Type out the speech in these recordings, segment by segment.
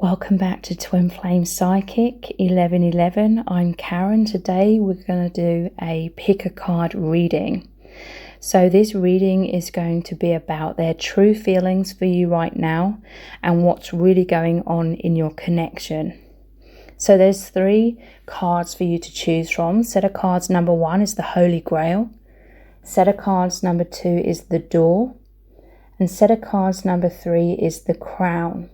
Welcome back to Twin Flame Psychic 1111. I'm Karen. Today we're going to do a pick a card reading. So this reading is going to be about their true feelings for you right now and what's really going on in your connection. So there's 3 cards for you to choose from. Set of cards number 1 is the Holy Grail. Set of cards number 2 is the Door. And set of cards number 3 is the Crown.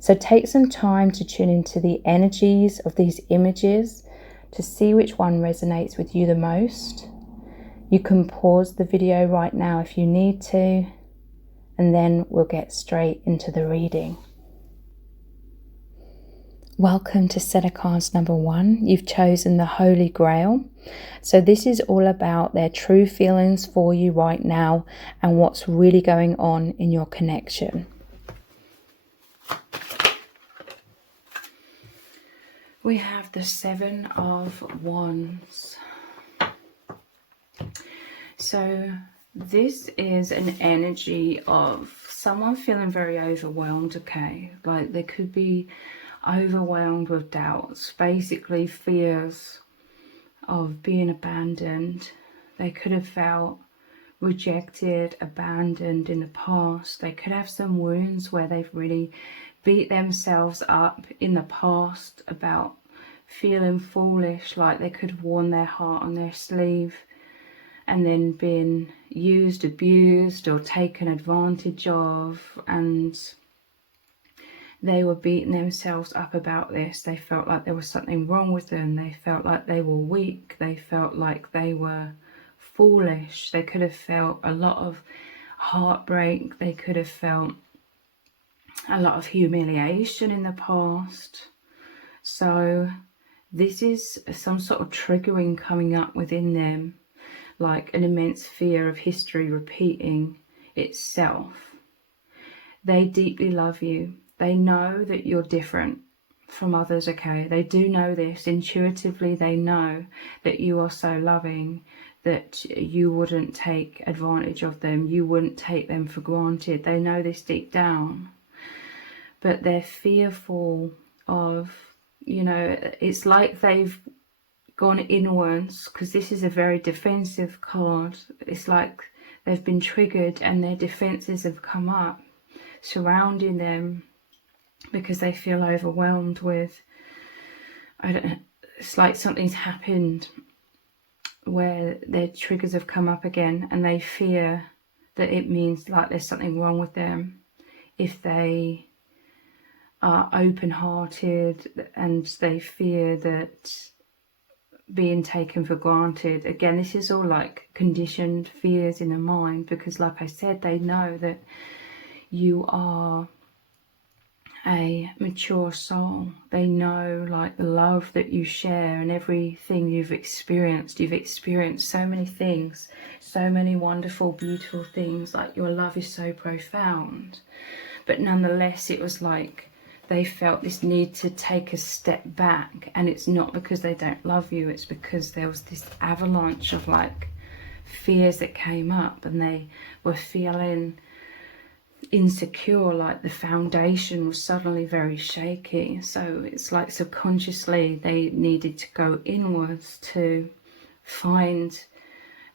So take some time to tune into the energies of these images to see which one resonates with you the most. You can pause the video right now if you need to, and then we'll get straight into the reading. Welcome to set of cards number 1. You've chosen the Holy Grail. So this is all about their true feelings for you right now and what's really going on in your connection. We have the 7 of Wands. So this is an energy of someone feeling very overwhelmed, okay? Like they could be overwhelmed with doubts, basically fears of being abandoned. They could have felt rejected, abandoned in the past. They could have some wounds where they've really beat themselves up in the past about feeling foolish, like they could have worn their heart on their sleeve and then been used, abused or taken advantage of, and they were beating themselves up about this. They felt like there was something wrong with them. They felt like they were weak. They felt like they were foolish. They could have felt a lot of heartbreak. They could have felt a lot of humiliation in the past. So this is some sort of triggering coming up within them, like an immense fear of history repeating itself. They deeply love you. They know that you're different from others, okay? They do know this. Intuitively, they know that you are so loving that you wouldn't take advantage of them. You wouldn't take them for granted. They know this deep down. But they're fearful of, you know, it's like they've gone inwards, because this is a very defensive card. It's like they've been triggered and their defenses have come up, surrounding them, because they feel overwhelmed with, I don't know, it's like something's happened where their triggers have come up again, and they fear that it means like there's something wrong with them if they are open-hearted, and they fear that being taken for granted. Again, this is all like conditioned fears in the mind, because like I said, they know that you are a mature soul. They know like the love that you share and everything you've experienced. You've experienced so many things, so many wonderful, beautiful things. Like your love is so profound. But nonetheless, it was like they felt this need to take a step back, and it's not because they don't love you, it's because there was this avalanche of like fears that came up, and they were feeling insecure, like the foundation was suddenly very shaky. So it's like subconsciously they needed to go inwards to find,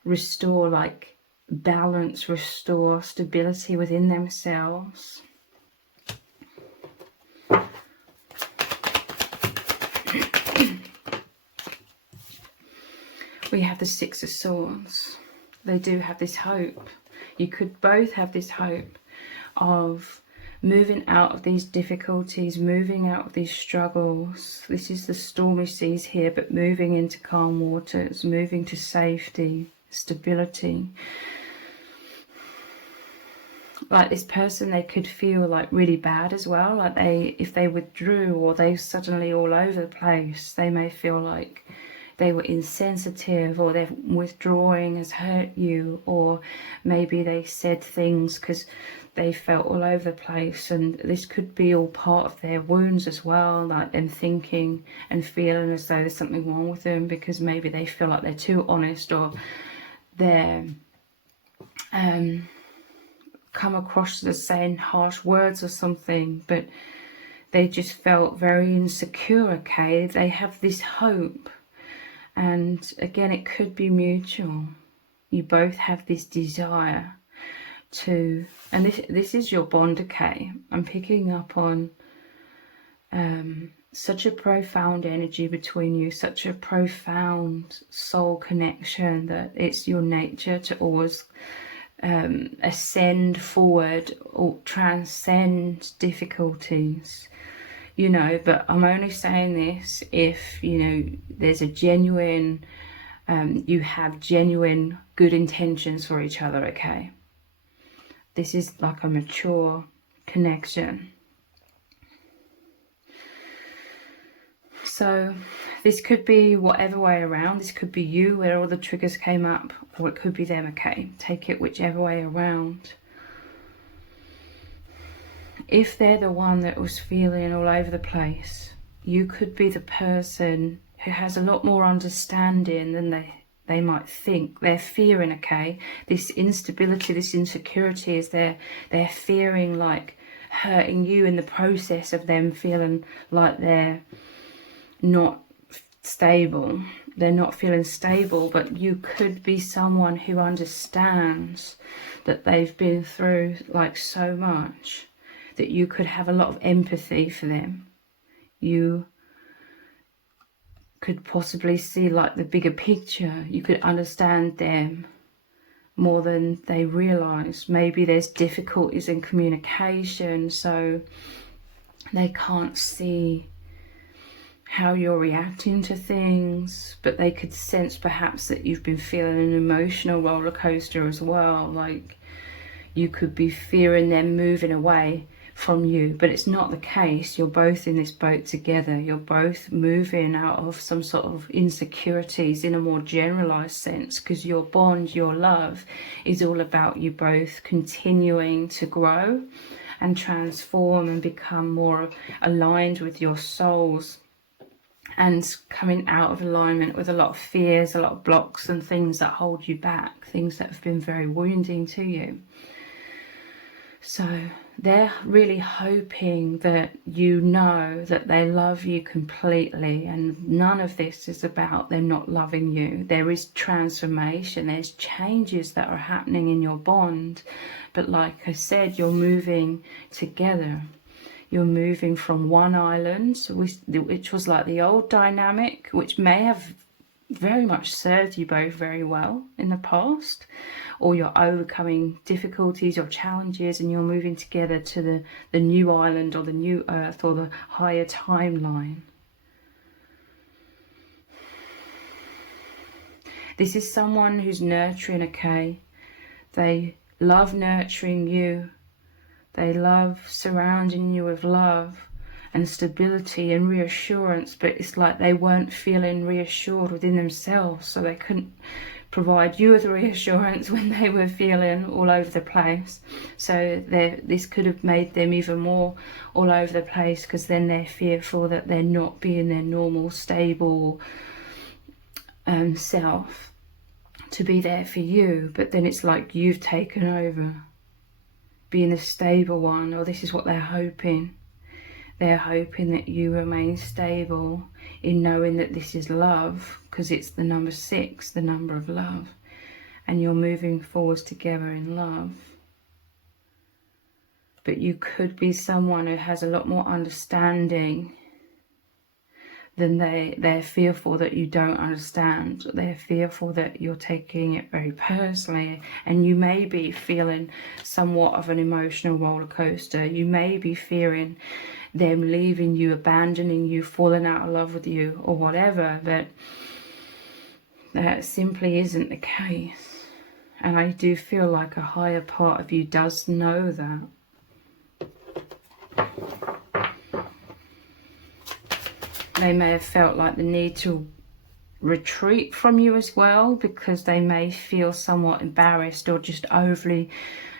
restore like balance, restore stability within themselves. We have the 6 of Swords. They do have this hope. You could both have this hope of moving out of these difficulties, moving out of these struggles. This is the stormy seas here, but moving into calm waters, moving to safety, stability. Like this person, they could feel like really bad as well. Like if they withdrew, or they suddenly all over the place, they may feel like they were insensitive, or their withdrawing has hurt you, or maybe they said things because they felt all over the place, and this could be all part of their wounds as well, like them thinking and feeling as though there's something wrong with them because maybe they feel like they're too honest, or they're come across as saying harsh words or something. But They just felt very insecure, okay? They have this hope. And again, it could be mutual. You both have this desire to, and this is your bond, okay? I'm picking up on such a profound energy between you, such a profound soul connection, that it's your nature to always ascend forward or transcend difficulties, you know. But I'm only saying this if, you know, there's a genuine, you have genuine good intentions for each other, okay? This is like a mature connection. So this could be whatever way around. This could be you, where all the triggers came up, or it could be them, okay? Take it whichever way around. If they're the one that was feeling all over the place, you could be the person who has a lot more understanding than they might think. They're fearing, okay? This instability, this insecurity is they're fearing like hurting you in the process of them feeling like they're not stable. They're not feeling stable, but you could be someone who understands that they've been through like so much that you could have a lot of empathy for them. You could possibly see like the bigger picture. You could understand them more than they realize. Maybe there's difficulties in communication, so they can't see how you're reacting to things, but they could sense perhaps that you've been feeling an emotional roller coaster as well. Like you could be fearing them moving away from you, but it's not the case. You're both in this boat together. You're both moving out of some sort of insecurities in a more generalized sense, because your bond, your love is all about you both continuing to grow and transform and become more aligned with your souls, and coming out of alignment with a lot of fears, a lot of blocks and things that hold you back, things that have been very wounding to you. So they're really hoping that you know that they love you completely, and none of this is about them not loving you. There is transformation, there's changes that are happening in your bond, but like I said, you're moving together. You're moving from one island, which was like the old dynamic, which may have very much served you both very well in the past, or you're overcoming difficulties or challenges and you're moving together to the new island or the new earth or the higher timeline. This is someone who's nurturing, okay? They love nurturing you. They love surrounding you with love and stability and reassurance, but it's like they weren't feeling reassured within themselves, so they couldn't provide you with reassurance when they were feeling all over the place. So this could have made them even more all over the place, because then they're fearful that they're not being their normal, stable self to be there for you. But then it's like you've taken over, being the stable one, or this is what they're hoping. They're hoping that you remain stable in knowing that this is love, because it's the number 6, the number of love, and you're moving forwards together in love. But you could be someone who has a lot more understanding than they're fearful that you don't understand. They're fearful that you're taking it very personally, and you may be feeling somewhat of an emotional roller coaster. You may be fearing them leaving you, abandoning you, falling out of love with you, or whatever, but that simply isn't the case. And I do feel like a higher part of you does know that. They may have felt like the need to retreat from you as well, because they may feel somewhat embarrassed or just overly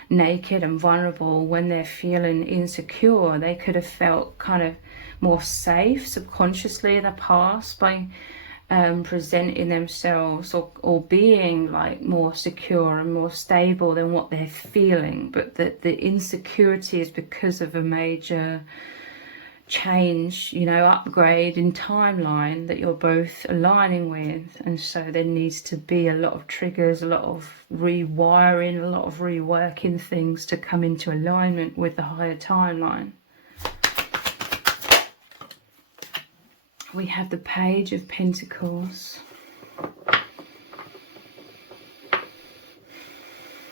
naked and vulnerable when they're feeling insecure. They could have felt kind of more safe subconsciously in the past by presenting themselves or being like more secure and more stable than what they're feeling, but the insecurity is because of a major change, you know, upgrade in timeline that you're both aligning with. And so there needs to be a lot of triggers, a lot of rewiring, a lot of reworking things to come into alignment with the higher timeline. We have the Page of Pentacles.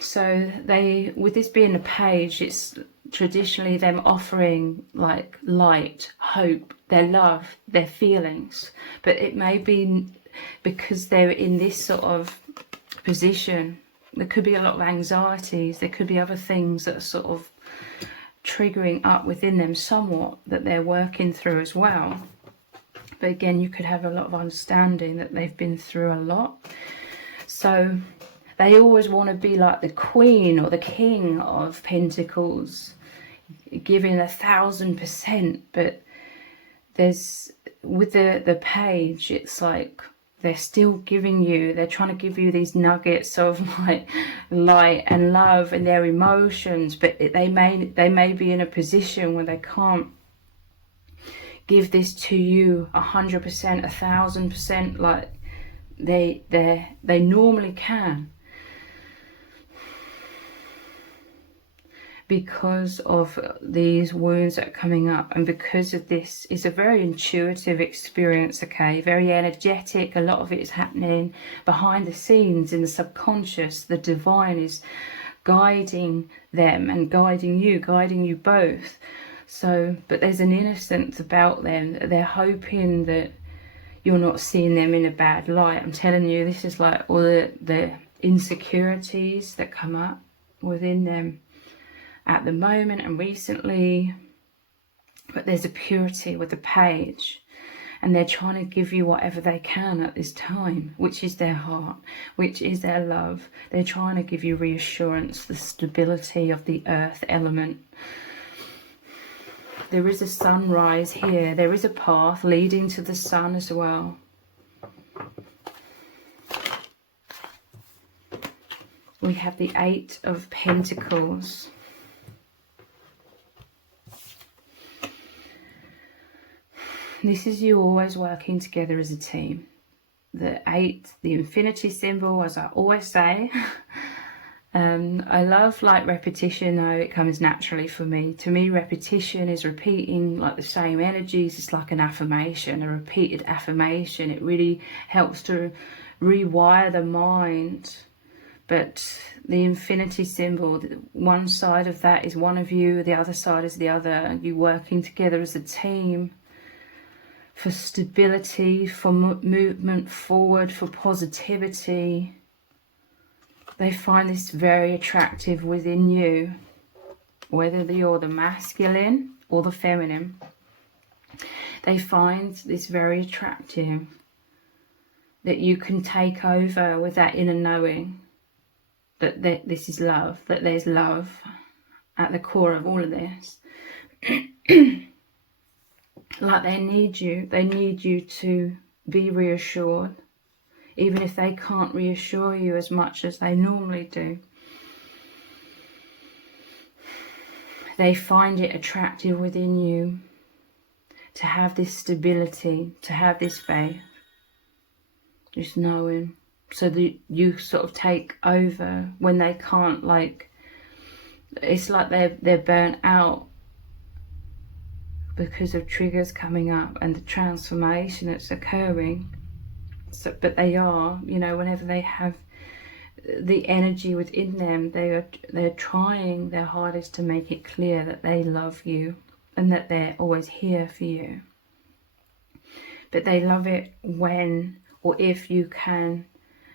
So with this being a page, it's traditionally them offering like light, hope, their love, their feelings. But it may be because they're in this sort of position, there could be a lot of anxieties, there could be other things that are sort of triggering up within them somewhat that they're working through as well. But again, you could have a lot of understanding that they've been through a lot. So they always want to be like the Queen or the King of Pentacles, giving 1000%. But there's, with the Page, it's like they're still giving you, they're trying to give you these nuggets of like light and love and their emotions. But they may be in a position where they can't give this to you 100%, 1000%, like they normally can, because of these wounds that are coming up, and because of this. It's a very intuitive experience, okay, very energetic. A lot of it is happening behind the scenes in the subconscious. The divine is guiding them and guiding you both. So, but there's an innocence about them. They're hoping that you're not seeing them in a bad light. I'm telling you, this is like all the insecurities that come up within them at the moment and recently. But there's a purity with the Page, and they're trying to give you whatever they can at this time, which is their heart, which is their love. They're trying to give you reassurance, the stability of the earth element. There is a sunrise here. There is a path leading to the sun as well. We have the Eight of Pentacles. This is you always working together as a team. The 8, the infinity symbol, as I always say. I love like repetition though. It comes naturally for me. To me, repetition is repeating like the same energies. It's like an affirmation, a repeated affirmation. It really helps to rewire the mind. But the infinity symbol, one side of that is one of you, the other side is the other. You working together as a team for stability, for movement forward, for positivity. They find this very attractive within you, whether you're the masculine or the feminine. They find this very attractive, that you can take over with that inner knowing that this is love, that there's love at the core of all of this. Like they need you to be reassured, even if they can't reassure you as much as they normally do. They find it attractive within you to have this stability, to have this faith, just knowing, so that you sort of take over when they can't. Like, it's like they're burnt out because of triggers coming up and the transformation that's occurring. So, but they are, you know, whenever they have the energy within them, they're trying their hardest to make it clear that they love you and that they're always here for you. But they love it when, or if you can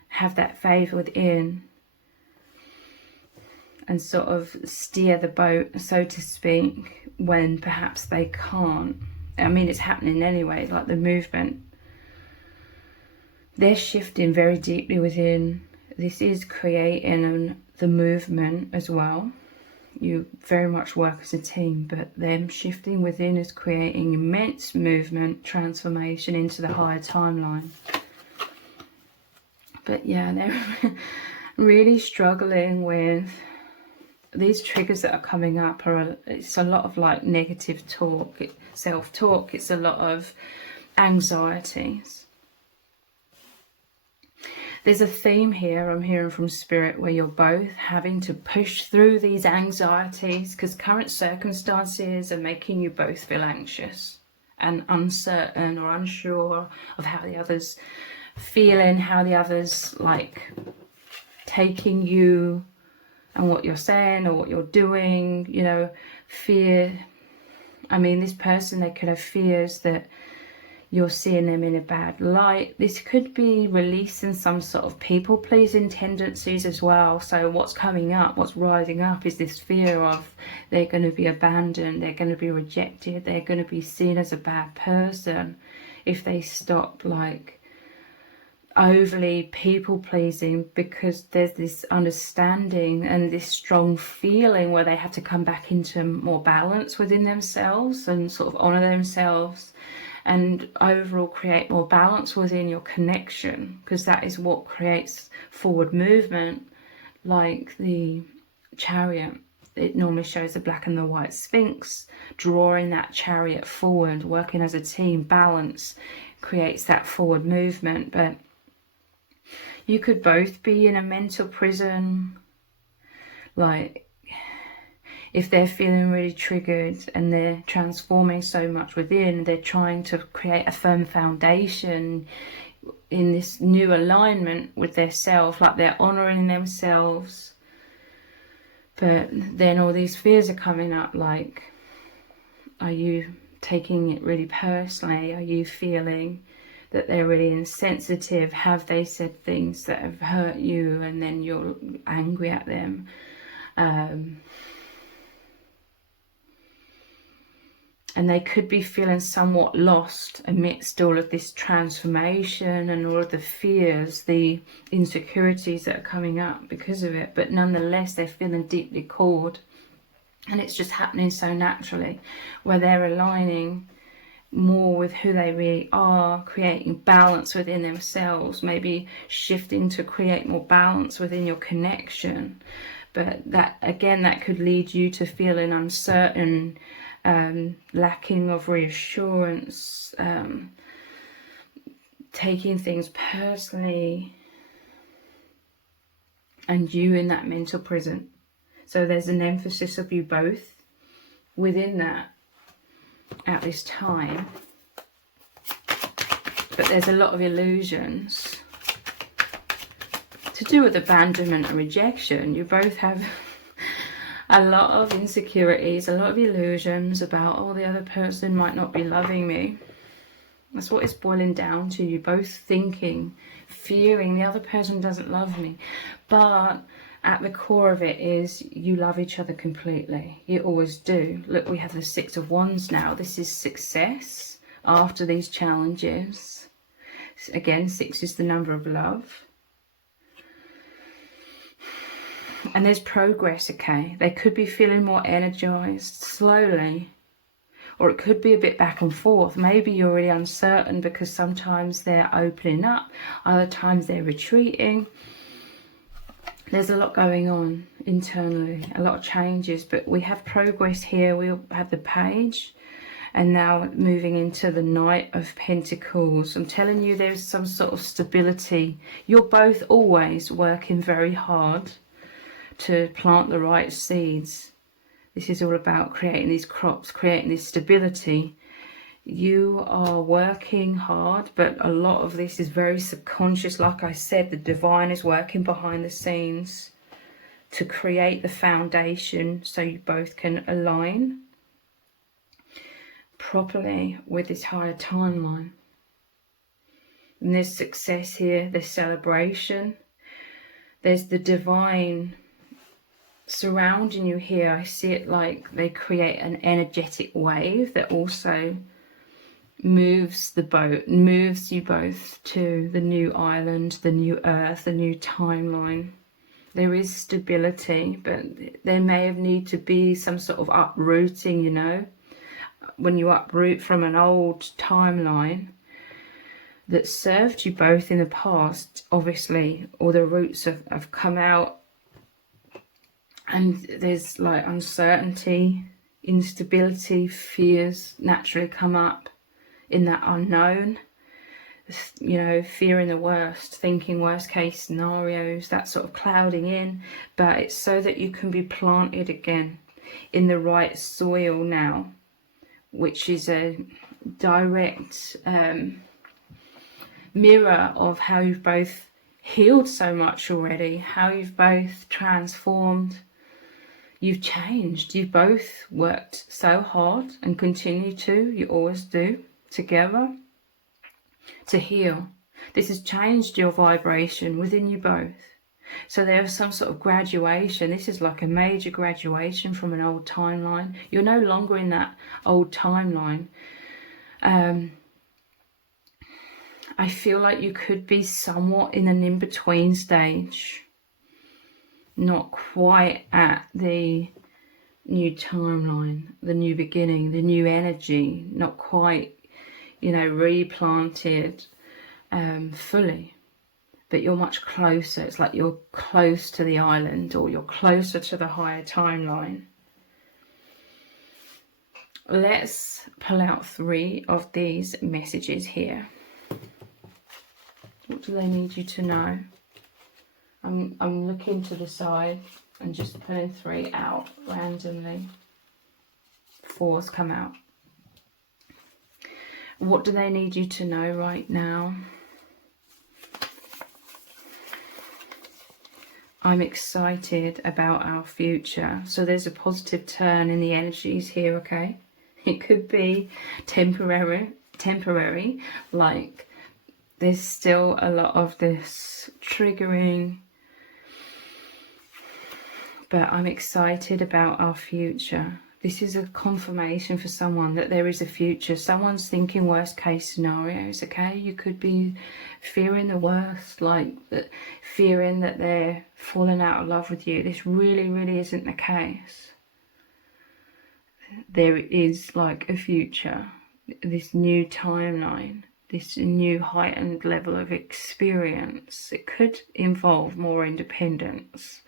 have that faith within and sort of steer the boat, so to speak, when perhaps they can't. I mean, it's happening anyway, like the movement. They're shifting very deeply within. This is creating the movement as well. You very much work as a team, but them shifting within is creating immense movement, transformation into the higher timeline. But yeah, they're really struggling with these triggers that are coming up are, it's a lot of like negative talk, self-talk, it's a lot of anxieties. There's a theme here I'm hearing from Spirit where you're both having to push through these anxieties because current circumstances are making you both feel anxious and uncertain or unsure of how the other's feeling, how the other's like taking you and what you're saying or what you're doing, you know, fear. I mean, this person, they could have fears that you're seeing them in a bad light. This could be releasing some sort of people-pleasing tendencies as well. So what's coming up, what's rising up is this fear of they're going to be abandoned, they're going to be rejected, they're going to be seen as a bad person if they stop like overly people-pleasing, because there's this understanding and this strong feeling where they have to come back into more balance within themselves and sort of honor themselves and overall create more balance within your connection, because that is what creates forward movement. Like the Chariot, it normally shows the black and the white Sphinx drawing that chariot forward, working as a team. Balance creates that forward movement. But you could both be in a mental prison, like if they're feeling really triggered and they're transforming so much within, they're trying to create a firm foundation in this new alignment with their self, like they're honoring themselves. But then all these fears are coming up, like, are you taking it really personally? Are you feeling that they're really insensitive? Have they said things that have hurt you and then you're angry at them? And they could be feeling somewhat lost amidst all of this transformation and all of the fears, the insecurities that are coming up because of it. But nonetheless, they're feeling deeply called. And it's just happening so naturally, where they're aligning more with who they really are, creating balance within themselves, maybe shifting to create more balance within your connection. But that, again, that could lead you to feeling uncertain, lacking of reassurance, taking things personally, and you in that mental prison. So there's an emphasis of you both within that at this time. But there's a lot of illusions to do with abandonment and rejection. You both have a lot of insecurities, a lot of illusions about, oh, the other person might not be loving me. That's what it's boiling down to. You both thinking, fearing the other person doesn't love me. But at the core of it is you love each other completely. You always do. Look, we have the Six of Wands now. This is success after these challenges. Again, 6 is the number of love. And there's progress, okay? They could be feeling more energized slowly, or it could be a bit back and forth. Maybe you're really uncertain because sometimes they're opening up, other times they're retreating. There's a lot going on internally, a lot of changes, but we have progress here. We have the Page, and now moving into the Knight of Pentacles. I'm telling you, there's some sort of stability. You're both always working very hard to plant the right seeds. This is all about creating these crops, creating this stability. You are working hard, but a lot of this is very subconscious. Like I said, the divine is working behind the scenes to create the foundation so you both can align properly with this higher timeline. And there's success here, there's celebration, there's the divine surrounding you here. I see it like they create an energetic wave that also moves the boat, moves you both to the new island, the new earth, the new timeline. There is stability, but there may have need to be some sort of uprooting, you know, when you uproot from an old timeline that served you both in the past. Obviously all the roots have come out And there's like uncertainty, instability, fears naturally come up in that unknown. You know, fearing the worst, thinking worst case scenarios, that sort of clouding in. But it's so that you can be planted again in the right soil now, which is a direct mirror of how you've both healed so much already, how you've both transformed, you've changed, you've both worked so hard and continue to, you always do, together to heal. This has changed your vibration within you both. So there's some sort of graduation. This is like a major graduation from an old timeline. You're no longer in that old timeline. I feel like you could be somewhat in an in-between stage. Not quite at the new timeline, the new beginning, the new energy. Not quite, you know, replanted fully. But you're much closer. It's like you're close to the island, or you're closer to the higher timeline. Let's pull out 3 of these messages here. What do they need you to know? I'm looking to the side and just pulling 3 out randomly. 4's come out. What do they need you to know right now? I'm excited about our future. So there's a positive turn in the energies here, okay? It could be temporary, like there's still a lot of this triggering, but I'm excited about our future. This is a confirmation for someone that there is a future. Someone's thinking worst case scenarios, okay? You could be fearing the worst, like fearing that they're falling out of love with you. This really isn't the case. There is like a future, this new timeline, this new heightened level of experience. It could involve more independence.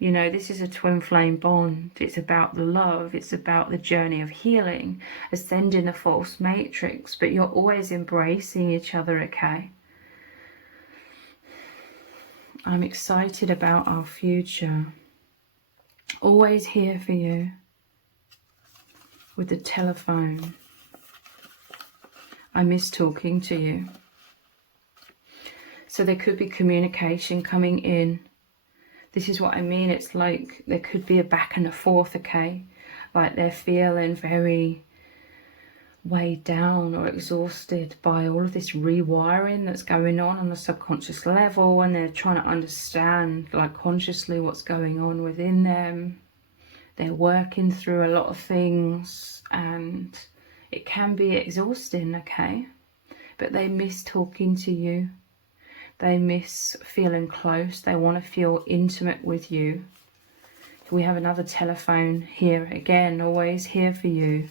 You know, this is a twin flame bond. It's about the love. It's about the journey of healing, ascending the false matrix. But you're always embracing each other, okay? I'm excited about our future. Always here for you. With the telephone. I miss talking to you. So there could be communication coming in. This is what I mean. It's like there could be a back and a forth, okay? Like they're feeling very weighed down or exhausted by all of this rewiring that's going on the subconscious level, and they're trying to understand, like, consciously what's going on within them. They're working through a lot of things, and it can be exhausting, okay? But they miss talking to you. They miss feeling close. They want to feel intimate with you. We have another telephone here again, always here for you.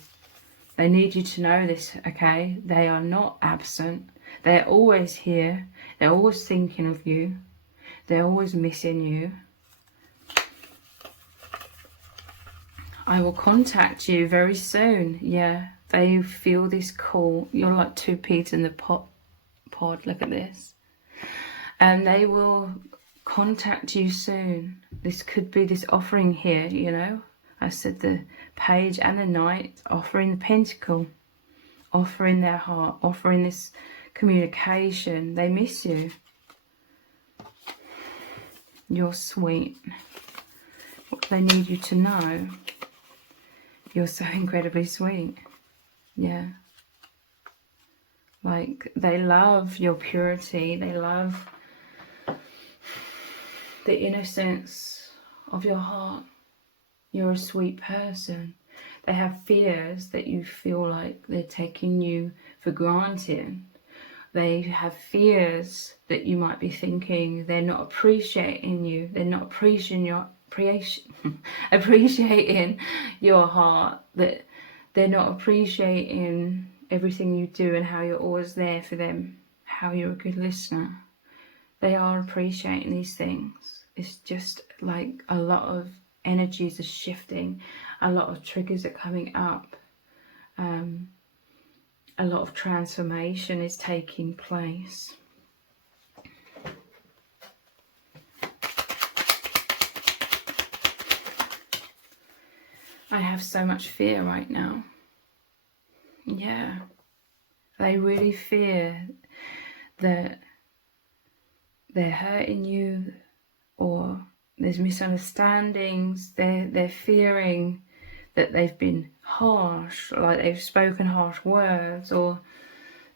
They need you to know this, okay? They are not absent. They're always here. They're always thinking of you. They're always missing you. I will contact you very soon. Yeah, they feel this call. You're like 2 peas in the pod. Look at this. And they will contact you soon. This could be this offering here, you know. I said the page and the knight, offering the pentacle, offering their heart, offering this communication. They miss you. You're sweet. What do they need you to know? You're so incredibly sweet. Yeah. Like, they love your purity. They love the innocence of your heart. You're a sweet person. They have fears that you feel like they're taking you for granted. They have fears that you might be thinking they're not appreciating you. They're not appreciating your heart. That they're not appreciating everything you do and how you're always there for them. How you're a good listener. They are appreciating these things. It's just like a lot of energies are shifting, a lot of triggers are coming up, a lot of transformation is taking place. I have so much fear right now. Yeah. They really fear that they're hurting you, or there's misunderstandings. They're fearing that they've been harsh, like they've spoken harsh words, or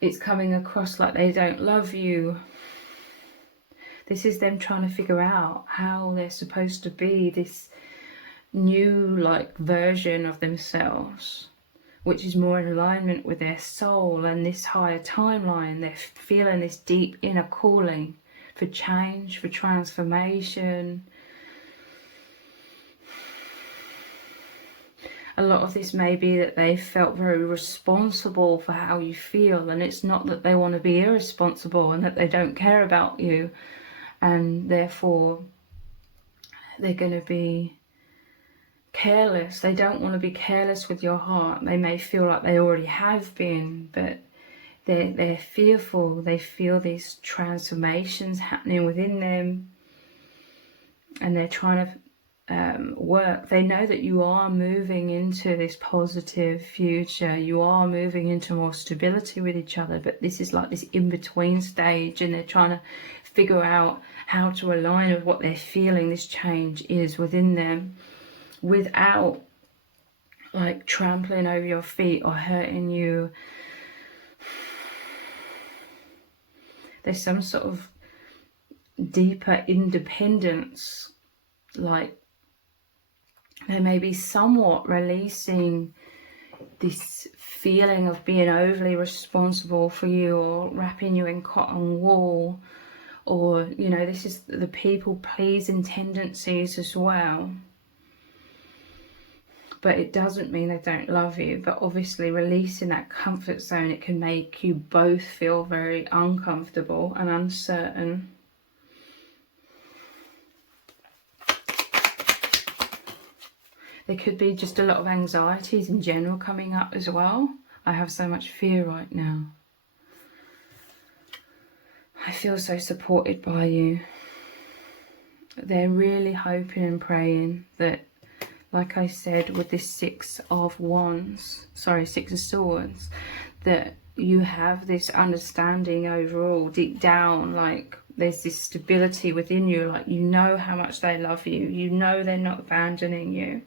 it's coming across like they don't love you. This is them trying to figure out how they're supposed to be this new version of themselves, which is more in alignment with their soul and this higher timeline. They're feeling this deep inner calling for change, for transformation. A lot of this may be that they felt very responsible for how you feel, and it's not that they want to be irresponsible and that they don't care about you, and therefore they're going to be careless. They don't want to be careless with your heart. They may feel like they already have been, but they're fearful. They feel these transformations happening within them, and they're trying to work. They know that you are moving into this positive future. You are moving into more stability with each other, but this is like this in-between stage, and they're trying to figure out how to align with what they're feeling this change is within them, without trampling over your feet or hurting you. There's some sort of deeper independence, they may be somewhat releasing this feeling of being overly responsible for you, or wrapping you in cotton wool, or this is the people pleasing tendencies as well. But it doesn't mean they don't love you. But obviously releasing that comfort zone, it can make you both feel very uncomfortable and uncertain. There could be just a lot of anxieties in general coming up as well. I have so much fear right now. I feel so supported by you. They're really hoping and praying that, like I said, with this Six of Swords, that you have this understanding overall, deep down, there's this stability within you, you know how much they love you, you know they're not abandoning you,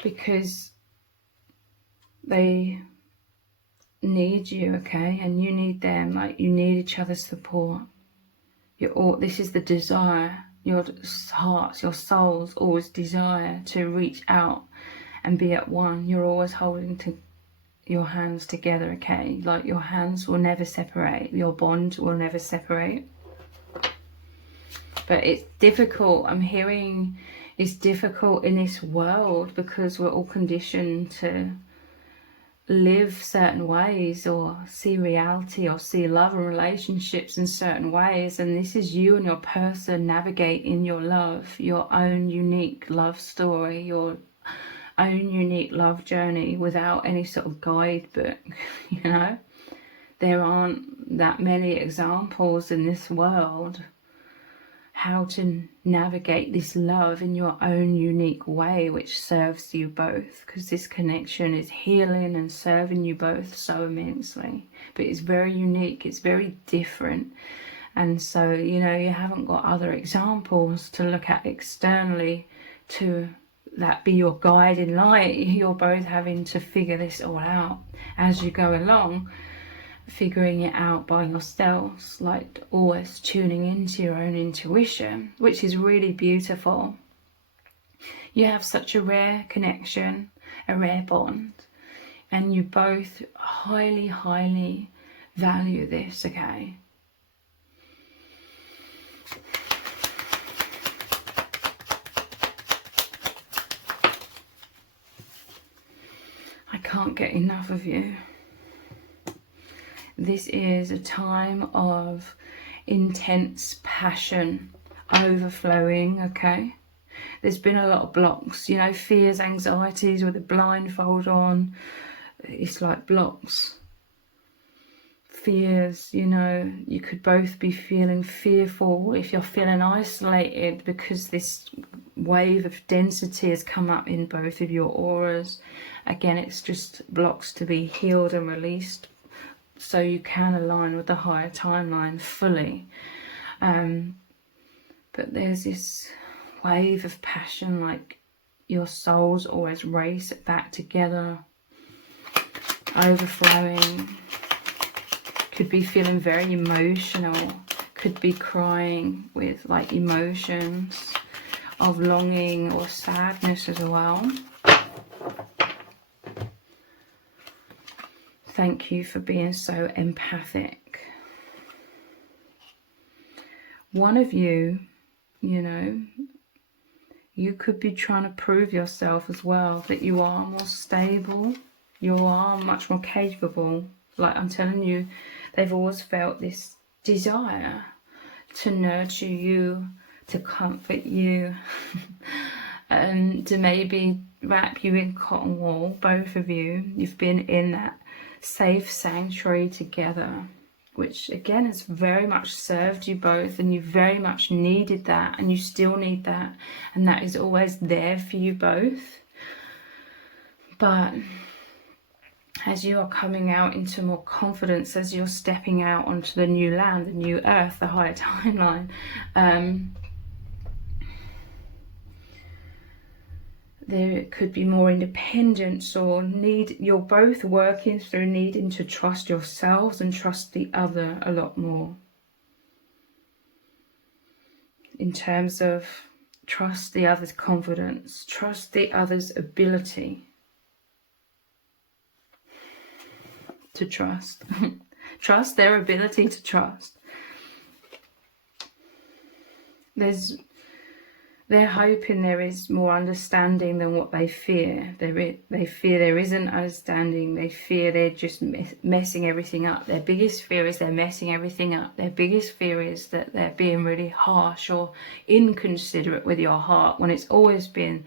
because they need you, okay, and you need them, you need each other's support. This is the desire. Your hearts, your souls always desire to reach out and be at one. You're always holding your hands together, okay? Your hands will never separate. Your bond will never separate. But it's difficult. I'm hearing it's difficult in this world because we're all conditioned to live certain ways, or see reality, or see love and relationships in certain ways, and this is you and your person navigating your love, your own unique love story, your own unique love journey, without any sort of guidebook. There aren't that many examples in this world how to navigate this love in your own unique way, which serves you both, because this connection is healing and serving you both so immensely. But it's very unique, it's very different, and so you haven't got other examples to look at externally to that be your guiding light. You're both having to figure this all out as you go along, figuring it out by yourselves, always tuning into your own intuition, which is really beautiful. You have such a rare connection, a rare bond, and you both highly, highly value this, okay? I can't get enough of you. This is a time of intense passion, overflowing, okay? There's been a lot of blocks, you know, fears, anxieties with a blindfold on. It's like blocks. Fears, you know, you could both be feeling fearful if you're feeling isolated because this wave of density has come up in both of your auras. Again, it's just blocks to be healed and released so you can align with the higher timeline fully. But there's this wave of passion, like your souls always race back together, overflowing. Could be feeling very emotional, could be crying with like emotions of longing or sadness as well. Thank you for being so empathic. One of you, you know, you could be trying to prove yourself as well, that you are more stable, you are much more capable. Like I'm telling you, they've always felt this desire to nurture you, to comfort you, and to maybe wrap you in cotton wool, both of you. You've been in that safe sanctuary together, which again has very much served you both, and you very much needed that, and you still need that, and that is always there for you both. But as you are coming out into more confidence, as you're stepping out onto the new land, the new earth, the higher timeline, there could be more independence, or you're both working through needing to trust yourselves and trust the other a lot more. In terms of trust the other's confidence, trust the other's ability to trust. Trust their ability to trust. They're hoping there is more understanding than what they fear. They fear there isn't understanding. They fear they're just messing everything up. Their biggest fear is they're messing everything up. Their biggest fear is that they're being really harsh or inconsiderate with your heart, when it's always been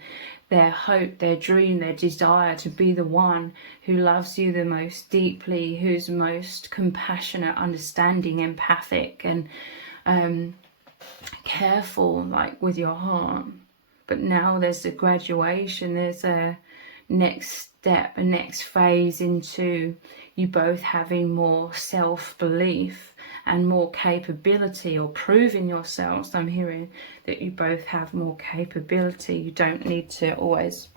their hope, their dream, their desire to be the one who loves you the most deeply, who's most compassionate, understanding, empathic, and careful, like with your heart. But now there's a graduation, there's a next step, a next phase into you both having more self-belief and more capability, or proving yourselves. I'm hearing that you both have more capability. You don't need to always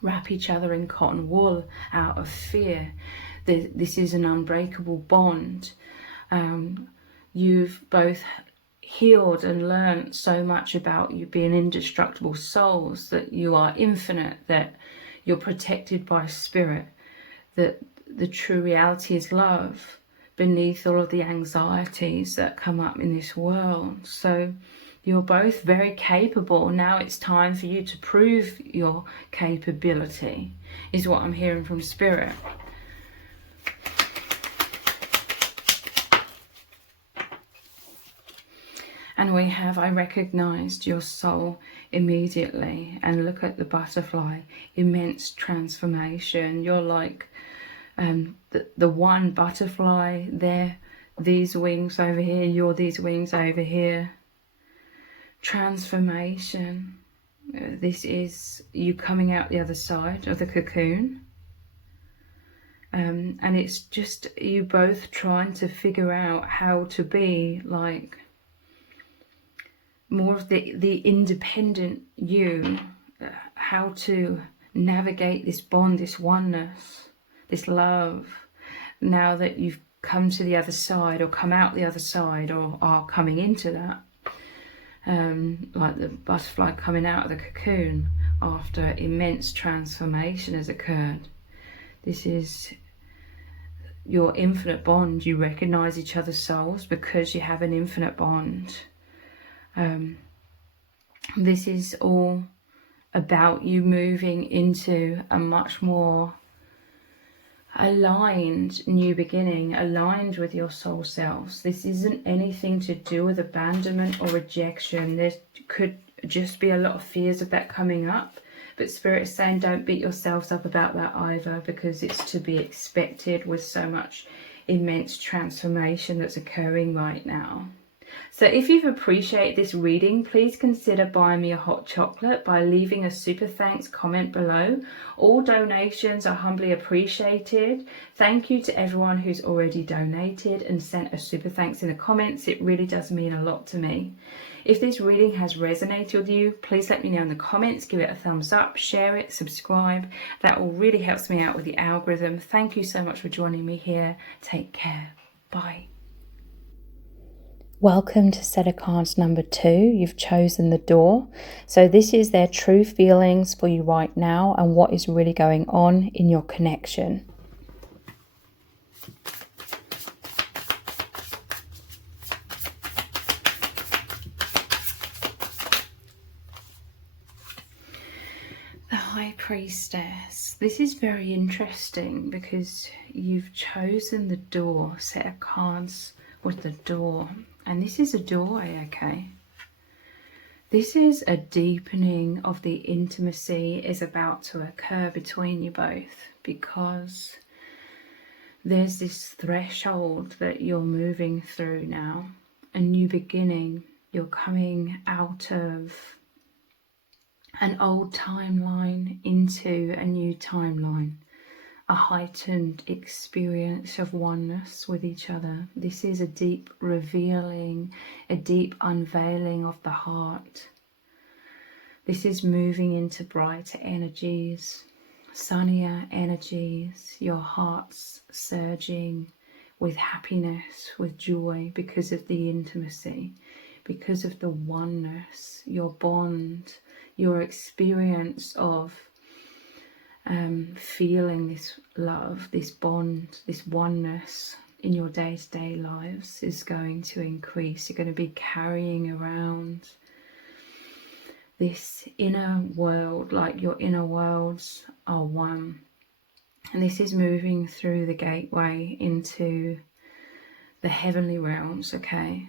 wrap each other in cotton wool out of fear. This is an unbreakable bond. You've both healed and learned so much about you being indestructible souls, that you are infinite, that you're protected by spirit, that the true reality is love beneath all of the anxieties that come up in this world. So you're both very capable. Now it's time for you to prove your capability, is what I'm hearing from spirit. And we have, I recognized your soul immediately. And look at the butterfly, immense transformation. You're like the one butterfly there, these wings over here, you're these wings over here. Transformation. This is you coming out the other side of the cocoon. And it's just you both trying to figure out how to be like more of the independent you, how to navigate this bond, this oneness, this love, now that you've come to the other side, or come out the other side, or are coming into that, like the butterfly coming out of the cocoon after immense transformation has occurred. This is your infinite bond. You recognize each other's souls because you have an infinite bond. This is all about you moving into a much more aligned new beginning, aligned with your soul selves. This isn't anything to do with abandonment or rejection. There could just be a lot of fears of that coming up, but Spirit is saying don't beat yourselves up about that either, because it's to be expected with so much immense transformation that's occurring right now. So if you've appreciated this reading, please consider buying me a hot chocolate by leaving a super thanks comment below. All donations are humbly appreciated. Thank you to everyone who's already donated and sent a super thanks in the comments. It really does mean a lot to me. If this reading has resonated with you, please let me know in the comments. Give it a thumbs up, share it, subscribe. That all really helps me out with the algorithm. Thank you so much for joining me here. Take care. Bye. Welcome to set of cards number 2. You've chosen the Door. So this is their true feelings for you right now and what is really going on in your connection. The High Priestess. This is very interesting because you've chosen the Door, set of cards with the Door. And this is a doorway, okay? This is a deepening of the intimacy is about to occur between you both, because there's this threshold that you're moving through now, a new beginning. You're coming out of an old timeline into a new timeline. A heightened experience of oneness with each other. This is a deep revealing, a deep unveiling of the heart. This is moving into brighter energies, sunnier energies, your heart's surging with happiness, with joy, because of the intimacy, because of the oneness, your bond, your experience of feeling this love, this bond, this oneness in your day-to-day lives is going to increase. You're going to be carrying around this inner world, like your inner worlds are one. And this is moving through the gateway into the heavenly realms, okay?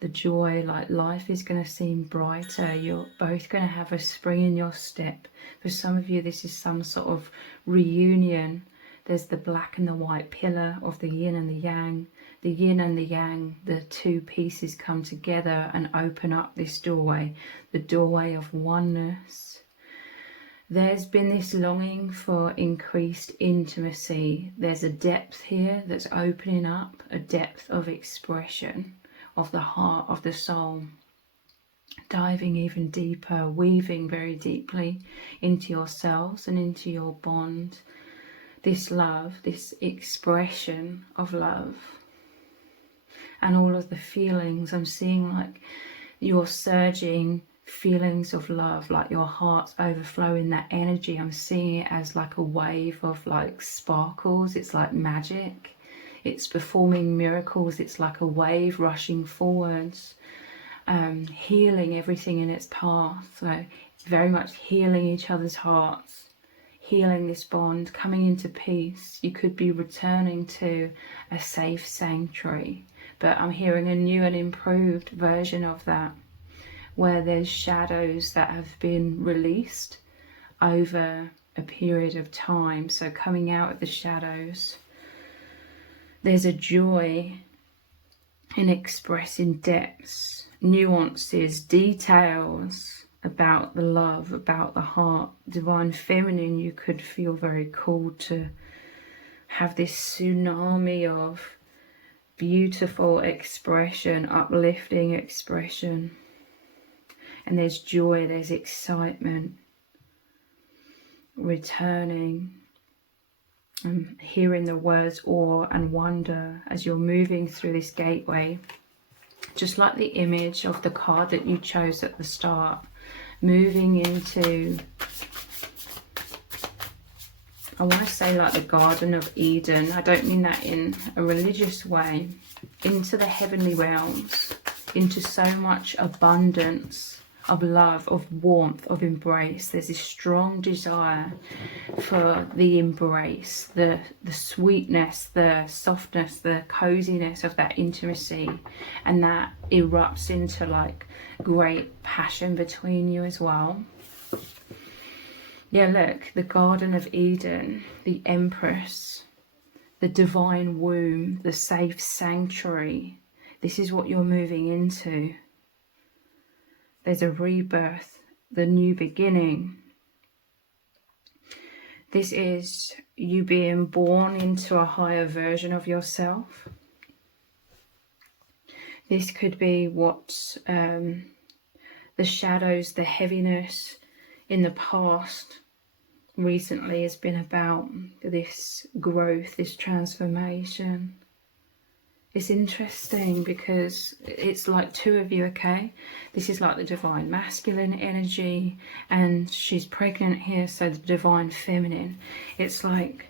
The joy, like life is going to seem brighter. You're both going to have a spring in your step. For some of you, this is some sort of reunion. There's the black and the white pillar of the yin and the yang. The yin and the yang, the two pieces come together and open up this doorway, the doorway of oneness. There's been this longing for increased intimacy. There's a depth here that's opening up, a depth of expression of the heart, of the soul, diving even deeper, weaving very deeply into yourselves and into your bond. This love, this expression of love, and all of the feelings. I'm seeing like your surging feelings of love, like your heart's overflowing that energy. I'm seeing it as like a wave of like sparkles. It's like magic. It's performing miracles. It's like a wave rushing forwards, healing everything in its path. So very much healing each other's hearts, healing this bond, coming into peace. You could be returning to a safe sanctuary, but I'm hearing a new and improved version of that, where there's shadows that have been released over a period of time. So coming out of the shadows, there's a joy in expressing depths, nuances, details about the love, about the heart. Divine Feminine, you could feel very called to have this tsunami of beautiful expression, uplifting expression. And there's joy, there's excitement, returning. And hearing the words awe and wonder as you're moving through this gateway, just like the image of the card that you chose at the start, moving into, I want to say like the Garden of Eden. I don't mean that in a religious way, into the heavenly realms, into so much abundance of love, of warmth, of embrace. There's this strong desire for the embrace, the sweetness, the softness, the coziness of that intimacy, and that erupts into like great passion between you as well. Yeah, look, the Garden of Eden, the Empress, the divine womb, the safe sanctuary. This is what you're moving into. There's a rebirth, the new beginning. This is you being born into a higher version of yourself. This could be what the shadows, the heaviness in the past recently has been about, this growth, this transformation. It's interesting because it's like two of you, okay? This is like the divine masculine energy, and she's pregnant here, so the divine feminine. It's like,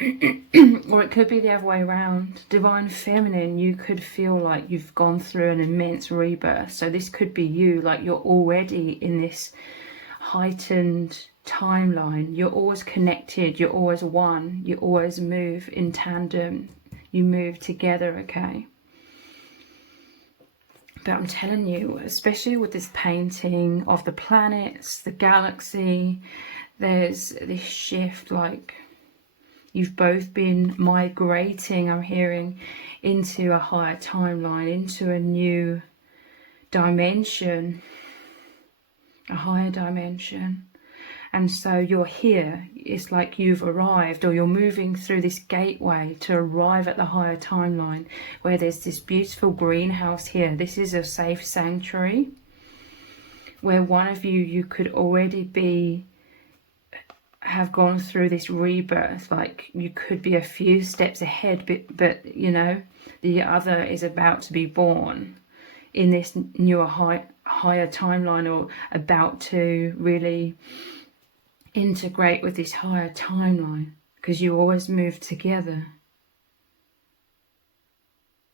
or it could be the other way around. Divine feminine, you could feel like you've gone through an immense rebirth. So this could be you, like you're already in this heightened timeline. You're always connected, you're always one, you always move in tandem. You move together, okay? But I'm telling you, especially with this painting of the planets, the galaxy, there's this shift, like you've both been migrating, I'm hearing, into a higher timeline, into a new dimension, a higher dimension. And so you're here, it's like you've arrived, or you're moving through this gateway to arrive at the higher timeline, where there's this beautiful greenhouse here. This is a safe sanctuary where one of you could already have gone through this rebirth. Like you could be a few steps ahead, but you know, the other is about to be born in this newer higher timeline, or about to really integrate with this higher timeline, because you always move together.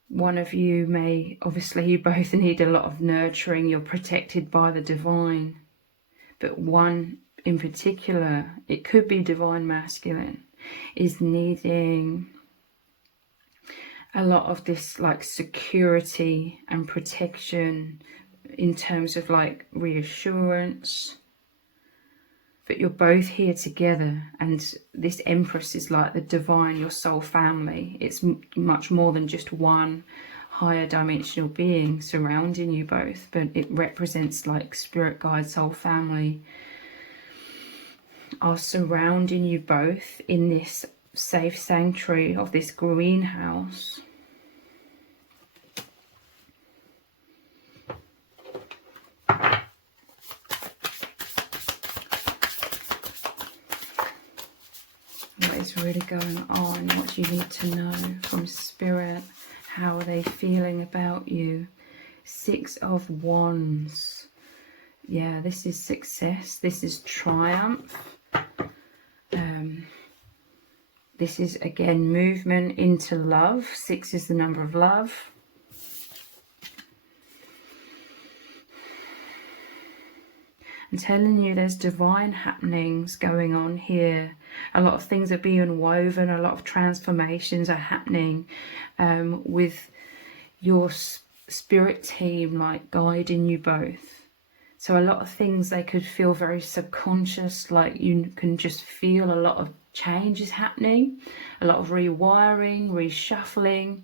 One of you may, obviously you both need a lot of nurturing, you're protected by the divine, but one in particular, it could be divine masculine, is needing a lot of this like security and protection in terms of like reassurance. But you're both here together, and this Empress is like the divine, your soul family. It's much more than just one higher dimensional being surrounding you both, but it represents like spirit guide, soul family are surrounding you both in this safe sanctuary of this greenhouse. What is really going on? What do you need to know from spirit? How are they feeling about you? 6 of Wands. Yeah, this is success. This is triumph. This is again movement into love. 6 is the number of love. I'm telling you, there's divine happenings going on here. A lot of things are being woven. A lot of transformations are happening with your spirit team, like guiding you both. So a lot of things, they could feel very subconscious, like you can just feel a lot of change is happening, a lot of rewiring, reshuffling,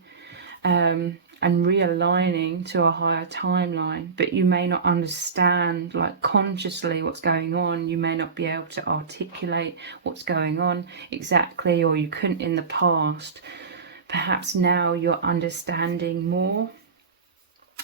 and realigning to a higher timeline. But you may not understand like consciously what's going on. You may not be able to articulate what's going on exactly, or you couldn't in the past. Perhaps now you're understanding more,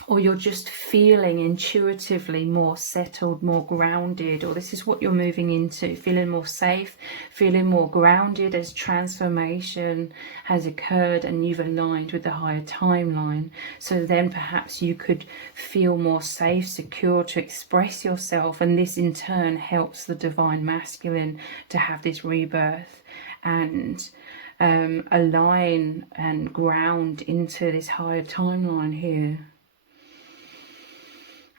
or you're just feeling intuitively more settled, more grounded, or this is what you're moving into, feeling more safe, feeling more grounded as transformation has occurred and you've aligned with the higher timeline. So then perhaps you could feel more safe, secure to express yourself, and this in turn helps the divine masculine to have this rebirth and align and ground into this higher timeline here.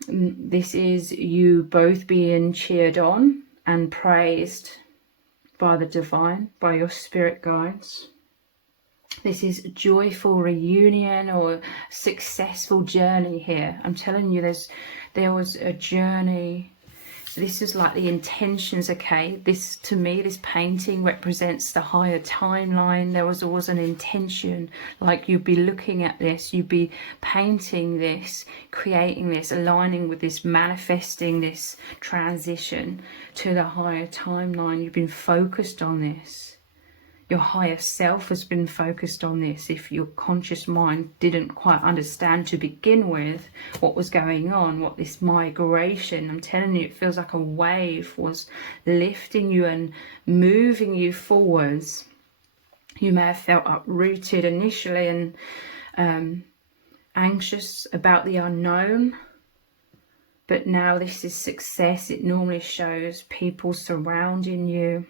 This is you both being cheered on and praised by the divine, by your spirit guides. This is a joyful reunion or successful journey here. I'm telling you, there was a journey. This is like the intentions, okay? This, to me, this painting represents the higher timeline. There was always an intention, like you'd be looking at this, you'd be painting this, creating this, aligning with this, manifesting this transition to the higher timeline. You've been focused on this. Your higher self has been focused on this. If your conscious mind didn't quite understand to begin with what was going on, what this migration, I'm telling you, it feels like a wave was lifting you and moving you forwards. You may have felt uprooted initially and anxious about the unknown. But now this is success. It normally shows people surrounding you.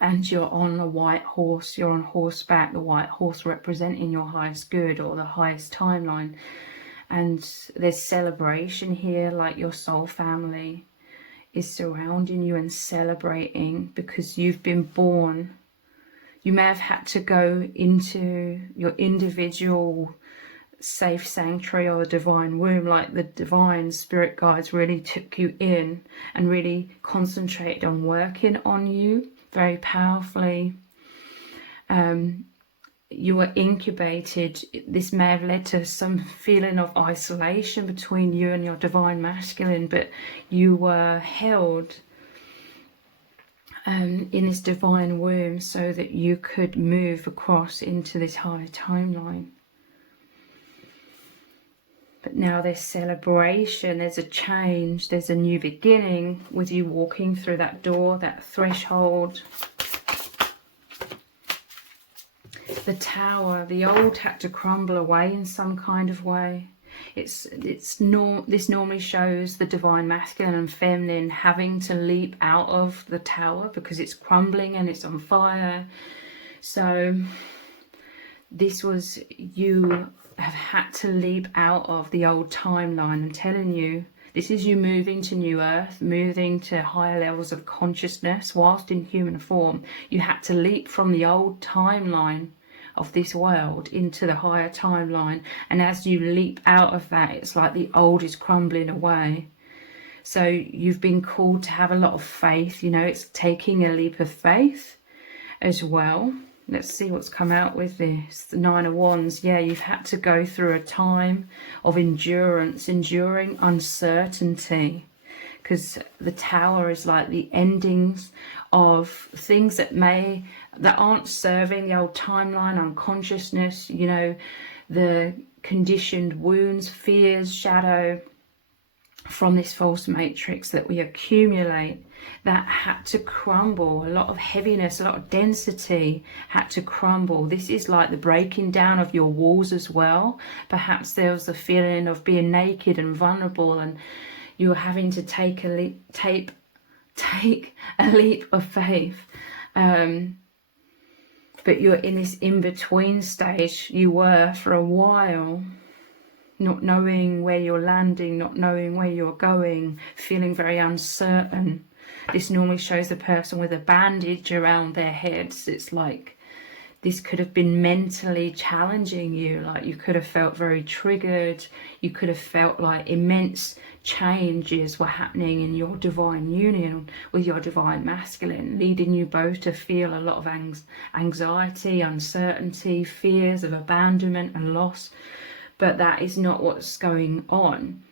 And you're on a white horse, you're on horseback, the white horse representing your highest good or the highest timeline. And there's celebration here, like your soul family is surrounding you and celebrating because you've been born. You may have had to go into your individual safe sanctuary or the divine womb, like the divine spirit guides really took you in and really concentrated on working on you very powerfully. You were incubated. This may have led to some feeling of isolation between you and your divine masculine, but you were held in this divine womb so that you could move across into this higher timeline. But now there's celebration, there's a change, there's a new beginning with you walking through that door, that threshold. The tower, the old had to crumble away in some kind of way. This normally shows the divine masculine and feminine having to leap out of the tower because it's crumbling and it's on fire. So this was you have had to leap out of the old timeline. I'm telling you, this is you moving to new earth, moving to higher levels of consciousness whilst in human form. You had to leap from the old timeline of this world into the higher timeline, and as you leap out of that, it's like the old is crumbling away. So you've been called to have a lot of faith. You know, it's taking a leap of faith as well. Let's see what's come out with this. The Nine of Wands. Yeah, you've had to go through a time of endurance, enduring uncertainty. Because the Tower is like the endings of things that aren't serving the old timeline, unconsciousness, you know, the conditioned wounds, fears, shadow from this false matrix that we accumulate, that had to crumble. A lot of heaviness, a lot of density had to crumble. This is like the breaking down of your walls as well. Perhaps there was a feeling of being naked and vulnerable, and you were having to take a leap of faith. But you're in this in-between stage. You were for a while, not knowing where you're landing, not knowing where you're going, feeling very uncertain. This normally shows the person with a bandage around their heads. It's like this could have been mentally challenging you. Like you could have felt very triggered. You could have felt like immense changes were happening in your divine union with your divine masculine, leading you both to feel a lot of anxiety, uncertainty, fears of abandonment and loss. But that is not what's going on.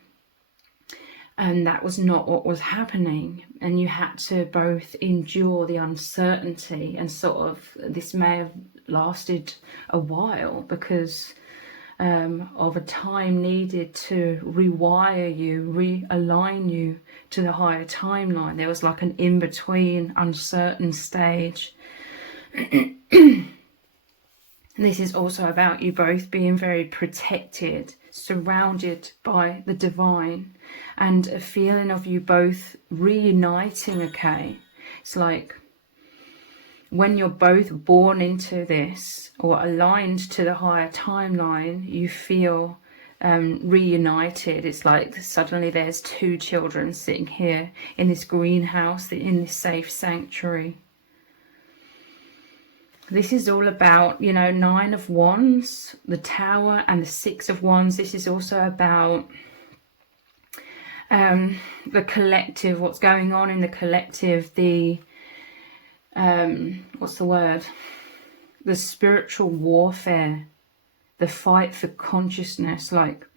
And that was not what was happening. And you had to both endure the uncertainty, and sort of this may have lasted a while because of a time needed to rewire you, realign you to the higher timeline. There was like an in-between uncertain stage. And this is also about you both being very protected, surrounded by the divine, and a feeling of you both reuniting, okay? It's like when you're both born into this or aligned to the higher timeline, you feel reunited. It's like suddenly there's two children sitting here in this greenhouse, in this safe sanctuary. This is all about, you know, 9 of Wands, the Tower, and the 6 of Wands. This is also about the collective, what's going on in the collective, the what's the word? The spiritual warfare, the fight for consciousness. Like,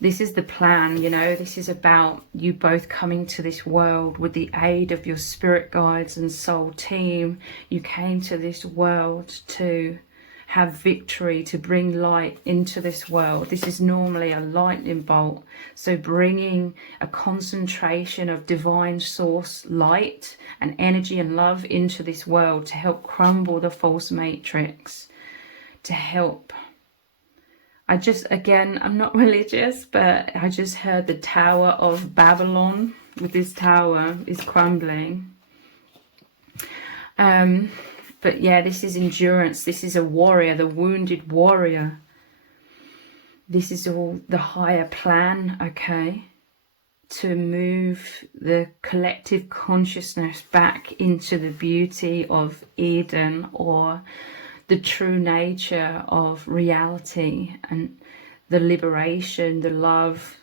this is the plan, you know. This is about you both coming to this world with the aid of your spirit guides and soul team. You came to this world to have victory, to bring light into this world. This is normally a lightning bolt, so bringing a concentration of divine source light and energy and love into this world to help crumble the false matrix, to help. Again, I'm not religious, but I just heard the Tower of Babylon with this tower is crumbling. But yeah, this is endurance. This is a warrior, the wounded warrior. This is all the higher plan, okay? To move the collective consciousness back into the beauty of Eden, or the true nature of reality, and the liberation, the love,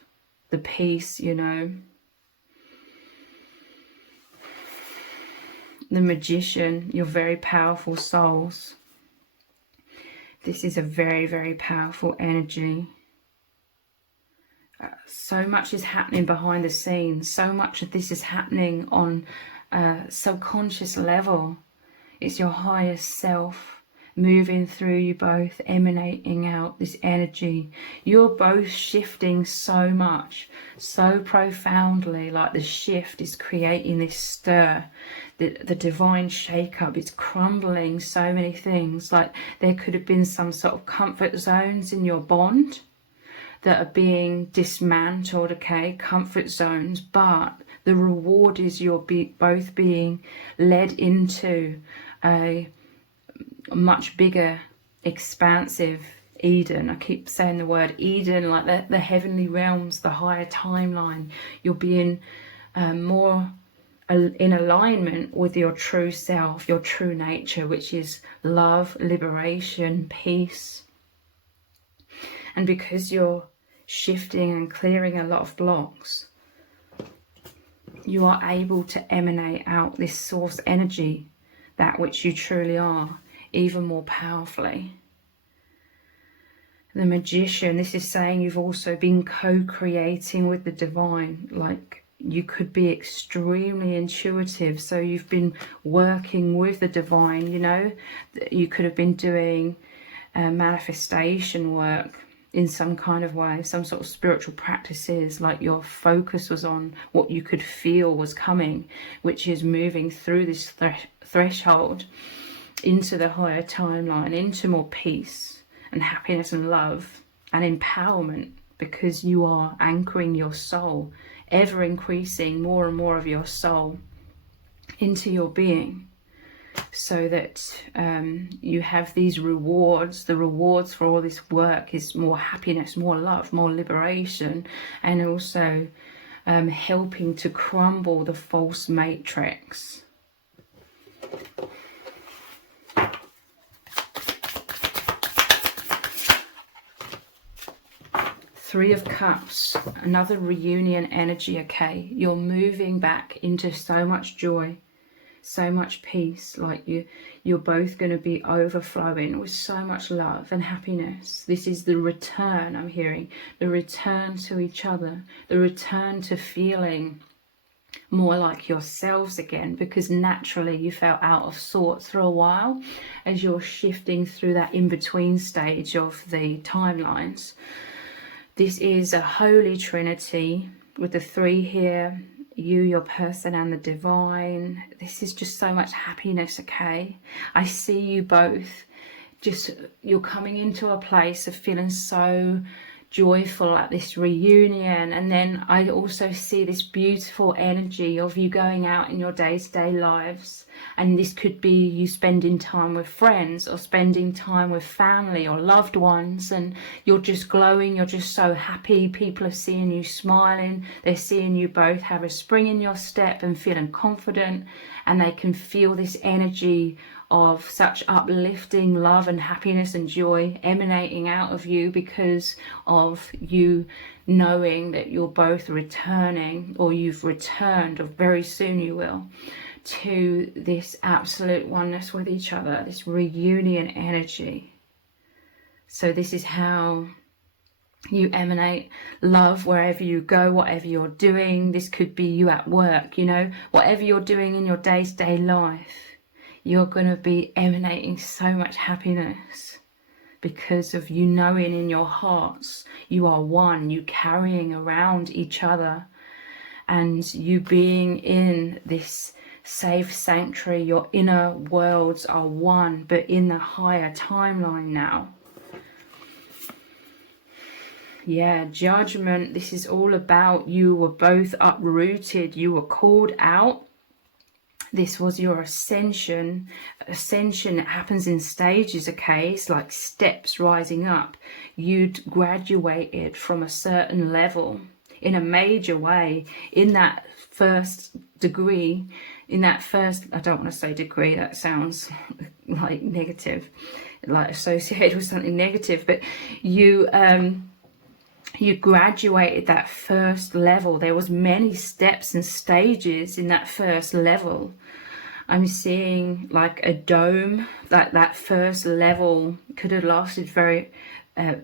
the peace, you know. The Magician, you're very powerful souls. This is a very, very powerful energy. So much is happening behind the scenes. So much of this is happening on a subconscious level. It's your highest self moving through you both, emanating out this energy. You're both shifting so much, so profoundly. Like, the shift is creating this stir, the divine shake-up. It's crumbling so many things. Like, there could have been some sort of comfort zones in your bond that are being dismantled, okay? Comfort zones. But the reward is you're both being led into a much bigger, expansive Eden. I keep saying the word Eden, like the heavenly realms, the higher timeline. You're being more in alignment with your true self, your true nature, which is love, liberation, peace. And because you're shifting and clearing a lot of blocks, you are able to emanate out this source energy, that which you truly are, even more powerfully. The Magician, this is saying you've also been co-creating with the divine. Like, you could be extremely intuitive, so you've been working with the divine, you know. You could have been doing manifestation work in some kind of way, some sort of spiritual practices. Like, your focus was on what you could feel was coming, which is moving through this threshold into the higher timeline, into more peace and happiness and love and empowerment, because you are anchoring your soul, ever increasing more and more of your soul into your being, so that you have these rewards. The rewards for all this work is more happiness, more love, more liberation, and also helping to crumble the false matrix. Three of Cups, another reunion energy, okay? You're moving back into so much joy, so much peace. Like, you're both going to be overflowing with so much love and happiness. This is the return, I'm hearing, the return to each other, the return to feeling more like yourselves again, because naturally you felt out of sorts for a while as you're shifting through that in-between stage of the timelines. This is a holy trinity with the 3 here, you, your person, and the divine. This is just so much happiness, okay? I see you both, you're coming into a place of feeling so joyful at this reunion. And then I also see this beautiful energy of you going out in your day-to-day lives And this could be you spending time with friends or spending time with family or loved ones, and you're just glowing, you're just so happy. People are seeing you smiling, they're seeing you both have a spring in your step and feeling confident, and they can feel this energy of such uplifting love and happiness and joy emanating out of you because of you knowing that you're both returning, or you've returned, or very soon you will, to this absolute oneness with each other, this reunion energy. So this is how you emanate love wherever you go, whatever you're doing. This could be you at work, you know, whatever you're doing in your day-to-day life, you're going to be emanating so much happiness because of you knowing in your hearts you are one, you carrying around each other, and you being in this safe sanctuary. Your inner worlds are one, but in the higher timeline now. Yeah, judgment. This is all about you were both uprooted. You were called out. This was your ascension. Ascension, it happens in stages, okay? It's like steps rising up. You'd graduated from a certain level in a major way in that first degree, in that first, I don't want to say degree, that sounds like negative, like associated with something negative, but you graduated that first level. There was many steps and stages in that first level. I'm seeing like a dome, like that first level could have lasted very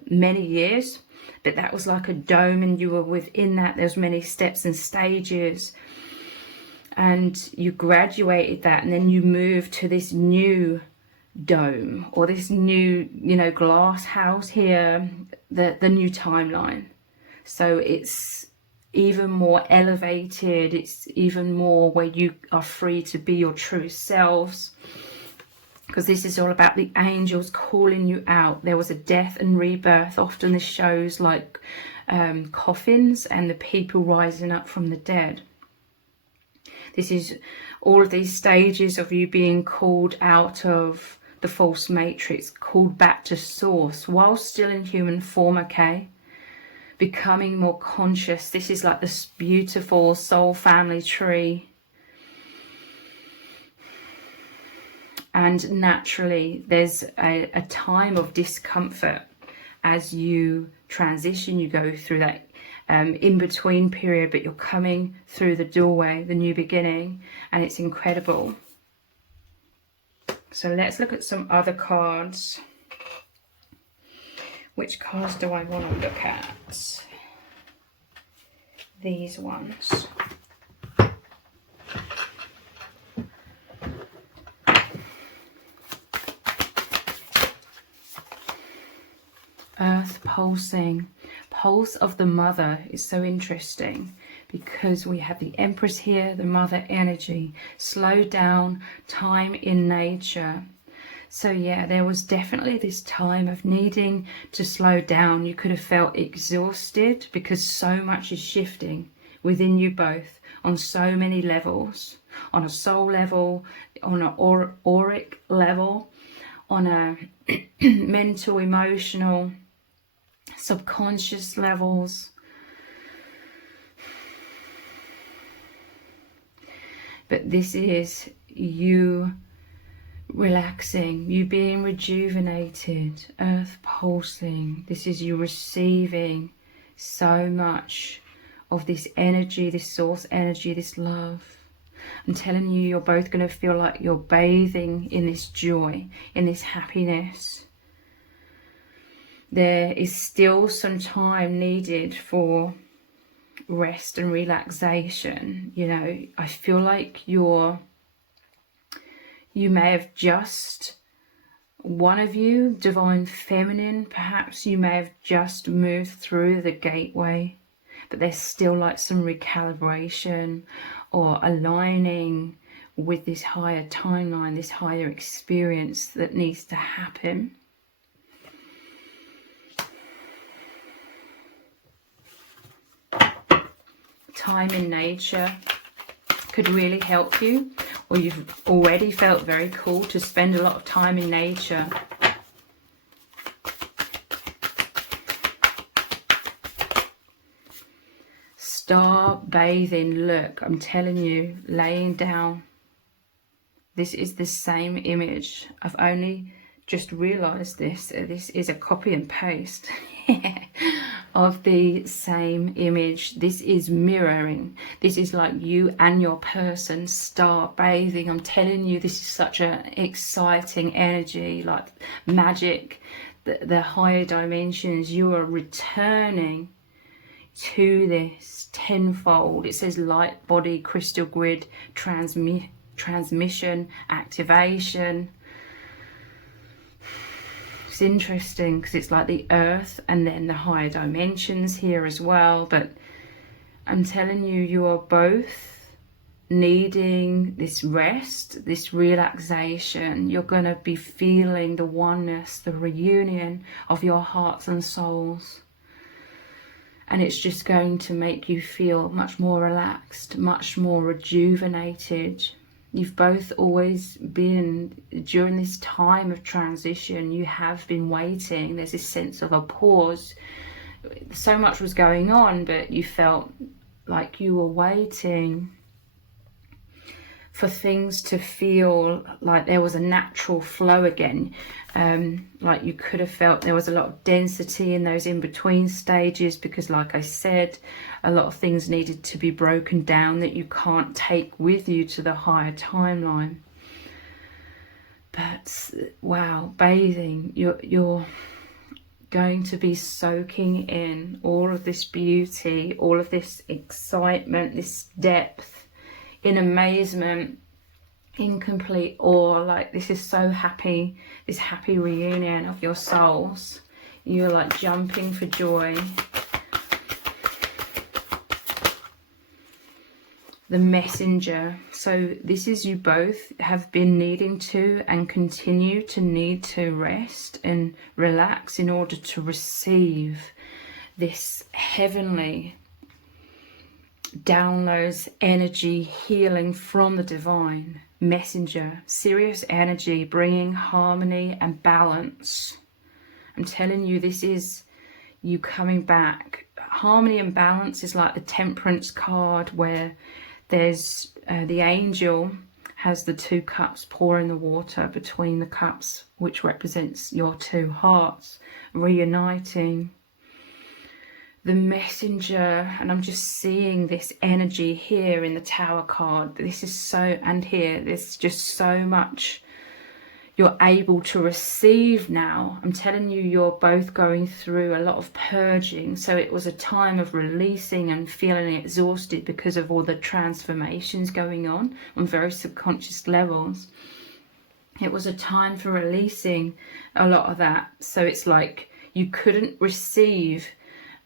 many years, but that was like a dome, and you were within that. There's many steps and stages, and you graduated that, and then you moved to this new dome, or this new, you know, glass house here, the new timeline. So it's even more elevated, it's even more where you are free to be your true selves, because this is all about the angels calling you out. There was a death and rebirth. Often this shows like coffins and the people rising up from the dead. This is all of these stages of you being called out of the false matrix, called back to source while still in human form, okay? Becoming more conscious. This is like this beautiful soul family tree. And naturally, there's a time of discomfort as you transition. You go through that in-between period, but you're coming through the doorway, the new beginning, and it's incredible. So let's look at some other cards. Which cards do I want to look at? These ones. Earth pulsing. Pulse of the mother is so interesting because we have the Empress here, the mother energy. Slow down, time in nature. So yeah, there was definitely this time of needing to slow down. You could have felt exhausted because so much is shifting within you both on so many levels. On a soul level, on an auric level, on a mental, emotional, subconscious levels. But this is you relaxing, you being rejuvenated, earth pulsing. This is you receiving so much of this energy, this source energy, this love. I'm telling you, you're both going to feel like you're bathing in this joy, in this happiness. There is still some time needed for rest and relaxation. You know, I feel like you may have just, one of you, divine feminine, perhaps you may have just moved through the gateway, but there's still like some recalibration or aligning with this higher timeline, this higher experience that needs to happen. Time in nature could really help you, or you've already felt very called to spend a lot of time in nature. Start bathing. Look, I'm telling you, laying down. This is the same image. I've only just realized this. This is a copy and paste of the same image. This is mirroring. This is like you and your person start bathing. I'm telling you, this is such an exciting energy, like magic. The higher dimensions, you are returning to this tenfold. It says light body, crystal grid, transmission, activation. It's interesting because it's like the earth and then the higher dimensions here as well. But I'm telling you, you are both needing this rest, this relaxation. You're going to be feeling the oneness, the reunion of your hearts and souls. And it's just going to make you feel much more relaxed, much more rejuvenated. You've both always been, during this time of transition, you have been waiting. There's this sense of a pause. So much was going on, but you felt like you were waiting for things to feel like there was a natural flow again. Like you could have felt there was a lot of density in those in-between stages, because like I said, a lot of things needed to be broken down that you can't take with you to the higher timeline. But wow, bathing, you're going to be soaking in all of this beauty, all of this excitement, this depth, in amazement, in complete awe. Like, this is so happy, this happy reunion of your souls. You're like jumping for joy. The messenger. So this is you both have been needing to and continue to need to rest and relax in order to receive this heavenly downloads, energy, healing from the divine messenger. Serious energy bringing harmony and balance. I'm telling you, this is you coming back. Harmony and balance is like the Temperance card, where there's the angel has the 2 cups pouring the water between the cups, which represents your 2 hearts reuniting. The messenger, and I'm just seeing this energy here in the Tower card. This is so, and here, there's just so much you're able to receive now. I'm telling you, you're both going through a lot of purging. So it was a time of releasing and feeling exhausted because of all the transformations going on very subconscious levels. It was a time for releasing a lot of that. So it's like you couldn't receive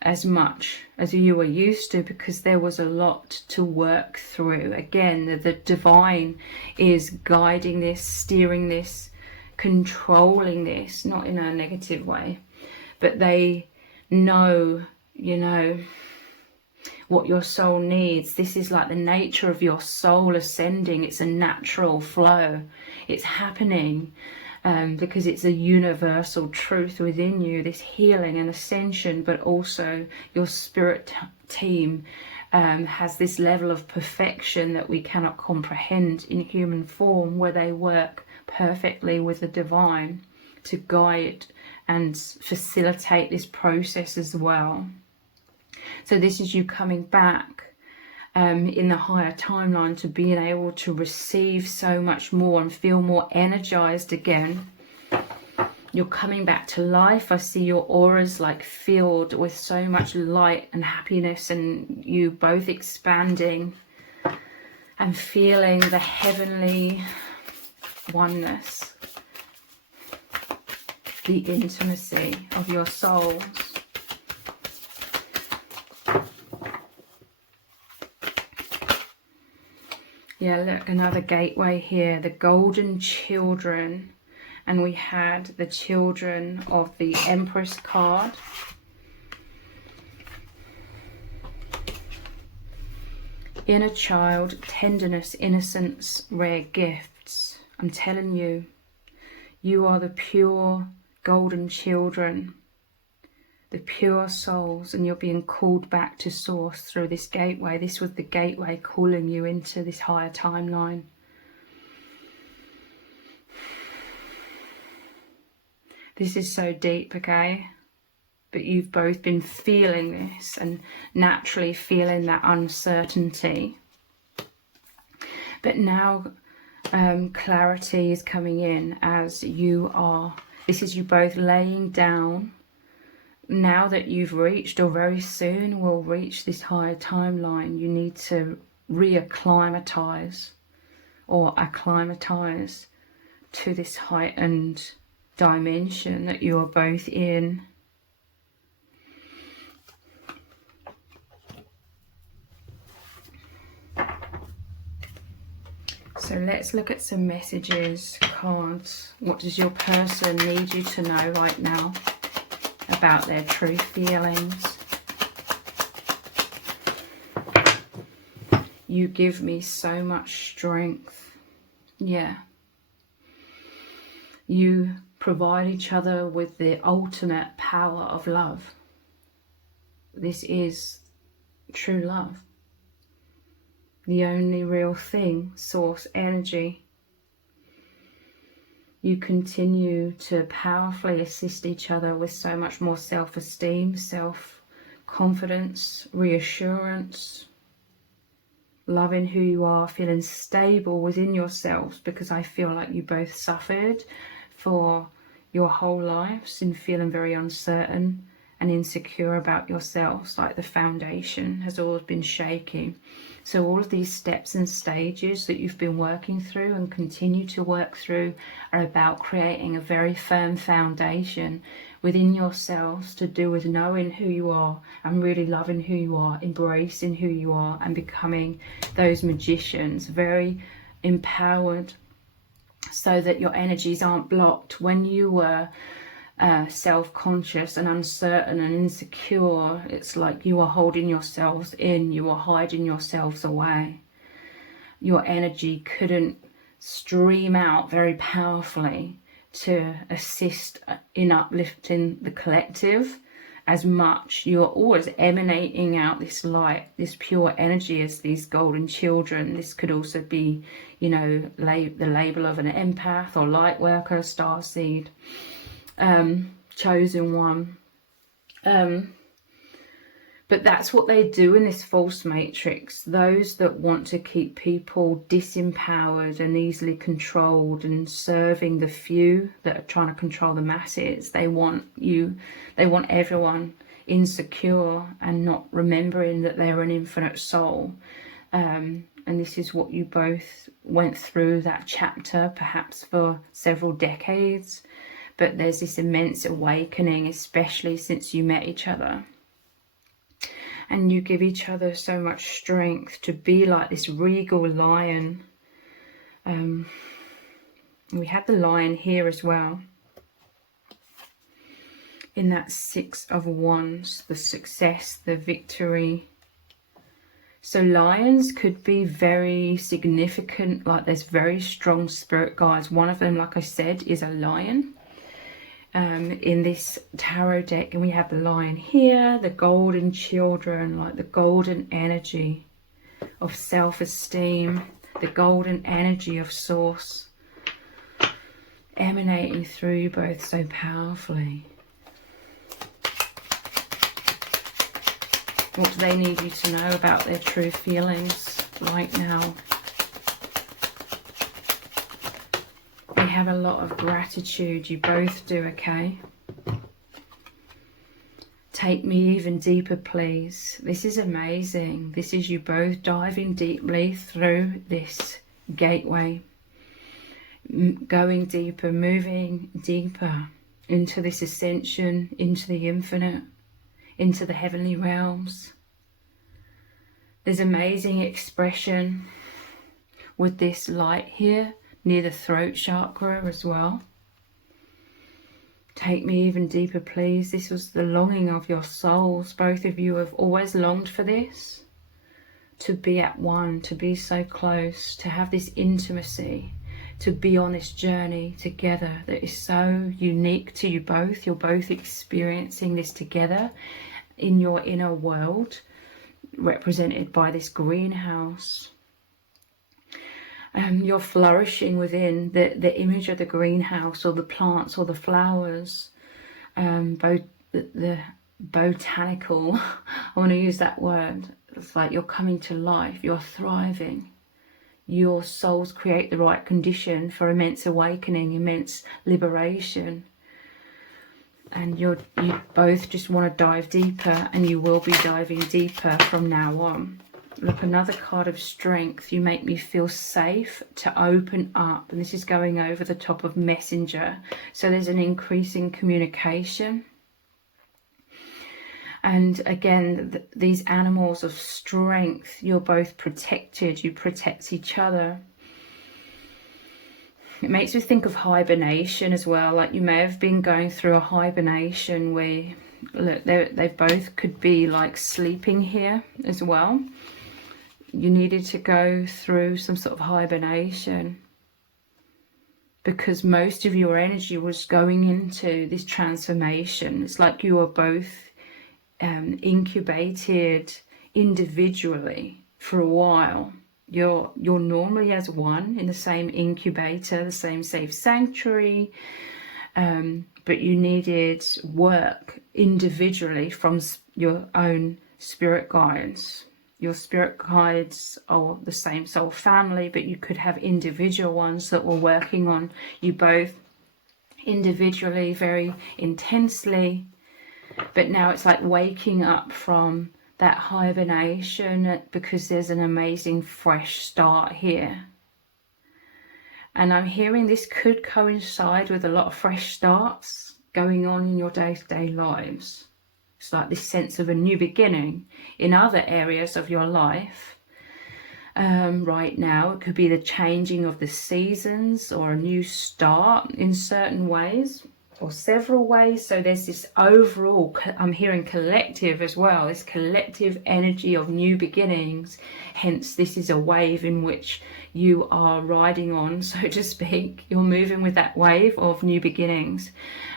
as much as you were used to because there was a lot to work through. Again, the divine is guiding this, steering this, controlling this, not in a negative way, but they know, you know, what your soul needs. This is like the nature of your soul ascending. It's a natural flow. It's happening because it's a universal truth within you, this healing and ascension, but also your spirit team has this level of perfection that we cannot comprehend in human form, where they work perfectly with the divine to guide and facilitate this process as well. So this is you coming back in the higher timeline to being able to receive so much more and feel more energized again. You're coming back to life. I see your auras like filled with so much light and happiness, and you both expanding and feeling the heavenly oneness, the intimacy of your souls. Yeah, look, another gateway here, the golden children. And we had the children of the Empress card. Inner child, tenderness, innocence, rare gifts. I'm telling you, you are the pure golden children, the pure souls, and you're being called back to source through this gateway. This was the gateway calling you into this higher timeline. This is so deep, okay? But you've both been feeling this and naturally feeling that uncertainty. But now clarity is coming in as you are. This is you both laying down. Now that you've reached, or very soon will reach, this higher timeline, you need to reacclimatize or acclimatize to this heightened dimension that you are both in. So let's look at some messages, cards. What does your person need you to know right now about their true feelings? You give me so much strength. Yeah. You provide each other with the ultimate power of love. This is true love. The only real thing, source energy. You continue to powerfully assist each other with so much more self-esteem, self-confidence, reassurance, loving who you are, feeling stable within yourselves, because I feel like you both suffered for your whole lives and feeling very uncertain and insecure about yourselves, like the foundation has always been shaky. So all of these steps and stages that you've been working through and continue to work through are about creating a very firm foundation within yourselves to do with knowing who you are and really loving who you are, embracing who you are, and becoming those magicians, very empowered, so that your energies aren't blocked. When you were self-conscious and uncertain and insecure, it's like you are holding yourselves in, you are hiding yourselves away. Your energy couldn't stream out very powerfully to assist in uplifting the collective as much. You're always emanating out this light, this pure energy as these golden children. This could also be, you know, the label of an empath or light worker, starseed. Chosen one. But that's what they do in this false matrix. Those that want to keep people disempowered and easily controlled and serving the few that are trying to control the masses. They want everyone insecure and not remembering that they're an infinite soul. And this is what you both went through, that chapter, perhaps for several decades. But there's this immense awakening, especially since you met each other. And you give each other so much strength to be like this regal lion. We have the lion here as well. In that 6 of Wands, the success, the victory. So lions could be very significant, like there's very strong spirit guides. One of them, like I said, is a lion. In this tarot deck, and we have the lion here, the golden children, like the golden energy of self-esteem, the golden energy of source emanating through you both so powerfully. What do they need you to know about their true feelings right now? Have a lot of gratitude. You both do, okay? Take me even deeper, please. This is amazing. This is you both diving deeply through this gateway, going deeper, moving deeper into this ascension, into the infinite, into the heavenly realms. There's amazing expression with this light here near the throat chakra as well. Take me even deeper, please. This was the longing of your souls. Both of you have always longed for this, to be at one, to be so close, to have this intimacy, to be on this journey together that is so unique to you both. You're both experiencing this together in your inner world, represented by this greenhouse. You're flourishing within the image of the greenhouse, or the plants or the flowers, both the botanical, I want to use that word. It's like you're coming to life, you're thriving. Your souls create the right condition for immense awakening, immense liberation. And you both just want to dive deeper, and you will be diving deeper from now on. Look, another card of strength. You make me feel safe to open up. And this is going over the top of messenger. So there's an increase in communication. And again, these animals of strength, you're both protected. You protect each other. It makes me think of hibernation as well. Like you may have been going through a hibernation where, look, they both could be like sleeping here as well. You needed to go through some sort of hibernation because most of your energy was going into this transformation. It's like you were both incubated individually for a while. You're normally as one in the same incubator, the same safe sanctuary, but you needed work individually from your own spirit guides. Your spirit guides are the same soul family, but you could have individual ones that were working on you both individually, very intensely. But now it's like waking up from that hibernation, because there's an amazing fresh start here. And I'm hearing this could coincide with a lot of fresh starts going on in your day-to-day lives. It's like this sense of a new beginning in other areas of your life. Right now, it could be the changing of the seasons or a new start in certain ways, or several ways. So there's this overall, I'm hearing collective as well, this collective energy of new beginnings. Hence, this is a wave in which you are riding on, so to speak. You're moving with that wave of new beginnings.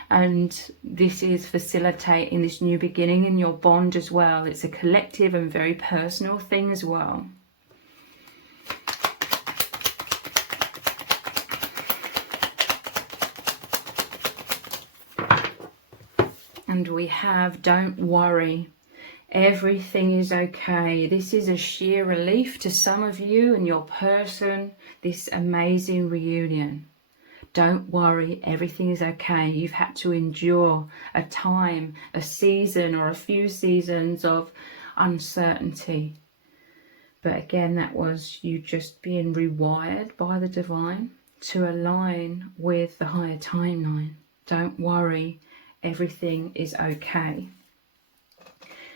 And this is facilitating this new beginning in your bond as well. It's a collective and very personal thing as well. And we have, don't worry, everything is okay. This is a sheer relief to some of you and your person, this amazing reunion. Don't worry, everything is okay. You've had to endure a time, a season or a few seasons of uncertainty. But again, that was you just being rewired by the divine to align with the higher timeline. Don't worry, everything is okay.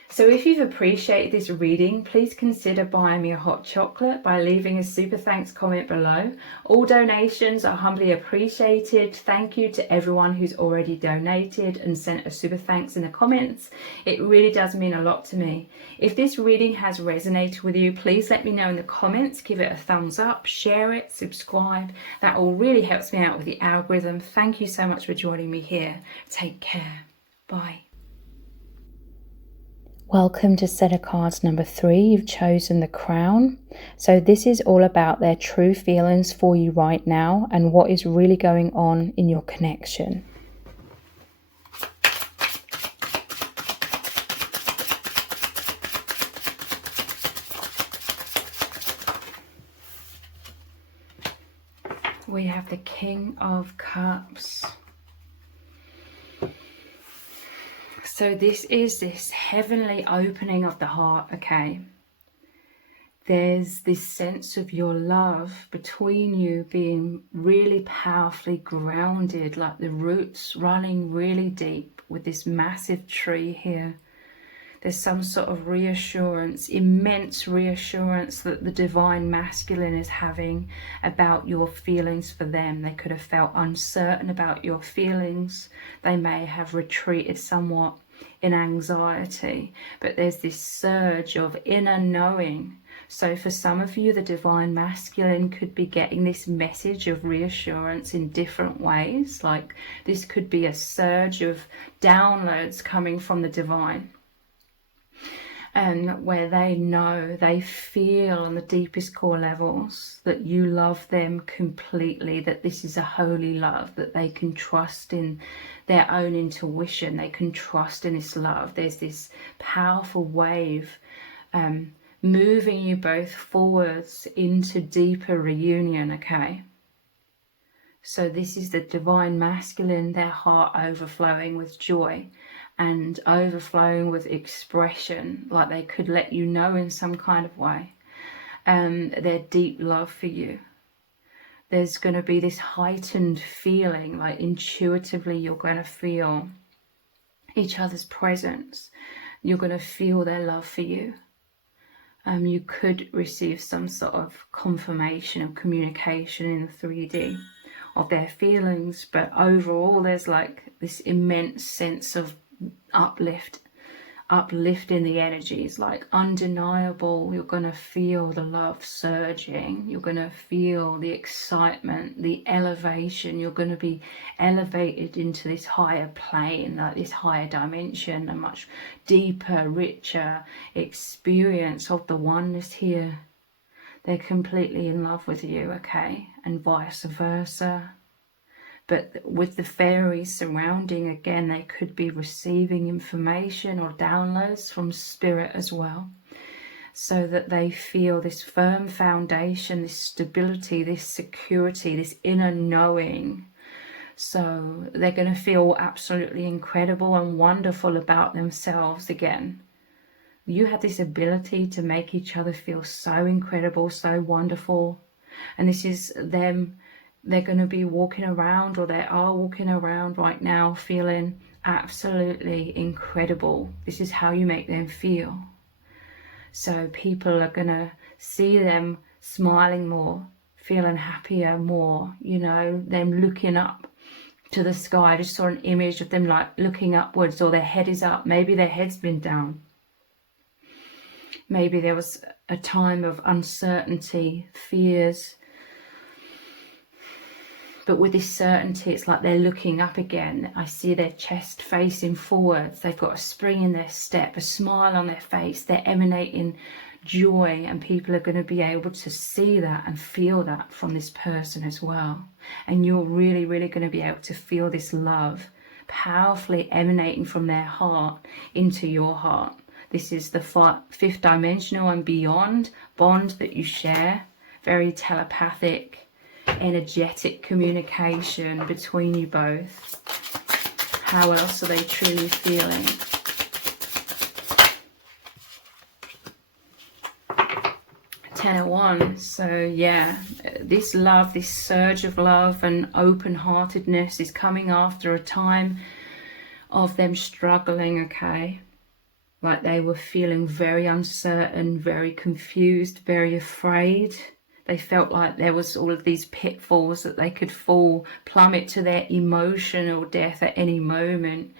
So if you've appreciated this reading, please consider buying me a hot chocolate by leaving a super thanks comment below. All donations are humbly appreciated. Thank you to everyone who's already donated and sent a super thanks in the comments. It really does mean a lot to me. If this reading has resonated with you, please let me know in the comments. Give it a thumbs up, share it, subscribe. That all really helps me out with the algorithm. Thank you so much for joining me here. Take care. Bye. Welcome to set of cards number 3. You've chosen the Crown. So this is all about their true feelings for you right now and what is really going on in your connection. We have the King of Cups. So this is this heavenly opening of the heart, okay? There's this sense of your love between you being really powerfully grounded, like the roots running really deep with this massive tree here. There's some sort of reassurance, immense reassurance that the divine masculine is having about your feelings for them. They could have felt uncertain about your feelings. They may have retreated somewhat. in anxiety, but there's this surge of inner knowing. So for some of you, the divine masculine could be getting this message of reassurance in different ways. Like this could be a surge of downloads coming from the divine, and where they know, they feel on the deepest core levels that you love them completely, that this is a holy love, that they can trust in their own intuition, they can trust in this love. There's this powerful wave moving you both forwards into deeper reunion, okay? So this is the divine masculine, their heart overflowing with joy and overflowing with expression, like they could let you know in some kind of way, their deep love for you. There's going to be this heightened feeling, like intuitively you're going to feel each other's presence. You're going to feel their love for you. You could receive some sort of confirmation of communication in the 3D of their feelings, but overall there's like this immense sense of uplift in the energies, like undeniable. You're going to feel the love surging, you're going to feel the excitement, the elevation. You're going to be elevated into this higher plane, like this higher dimension, a much deeper, richer experience of the oneness here. They're completely in love with you, okay, and vice versa. But with the fairies surrounding, again, they could be receiving information or downloads from spirit as well, so that they feel this firm foundation, this stability, this security, this inner knowing. So they're going to feel absolutely incredible and wonderful about themselves again. You have this ability to make each other feel so incredible, so wonderful. And this is them. They're going to be walking around, or they are walking around right now feeling absolutely incredible. This is how you make them feel. So people are going to see them smiling more, feeling happier more, you know, them looking up to the sky. I just saw an image of them like looking upwards, or their head is up. Maybe their head's been down. Maybe there was a time of uncertainty, fears. But with this certainty, it's like they're looking up again. I see their chest facing forwards. They've got a spring in their step, a smile on their face. They're emanating joy, and people are going to be able to see that and feel that from this person as well. And you're really, really going to be able to feel this love powerfully emanating from their heart into your heart. This is the fifth dimensional and beyond bond that you share. Very telepathic, energetic communication between you both. How else are they truly feeling? Ten of Wands. So yeah, this love, this surge of love and open-heartedness is coming after a time of them struggling, okay? Like they were feeling very uncertain, very confused, very afraid. They felt like there was all of these pitfalls that they could fall, plummet to their emotional death at any moment.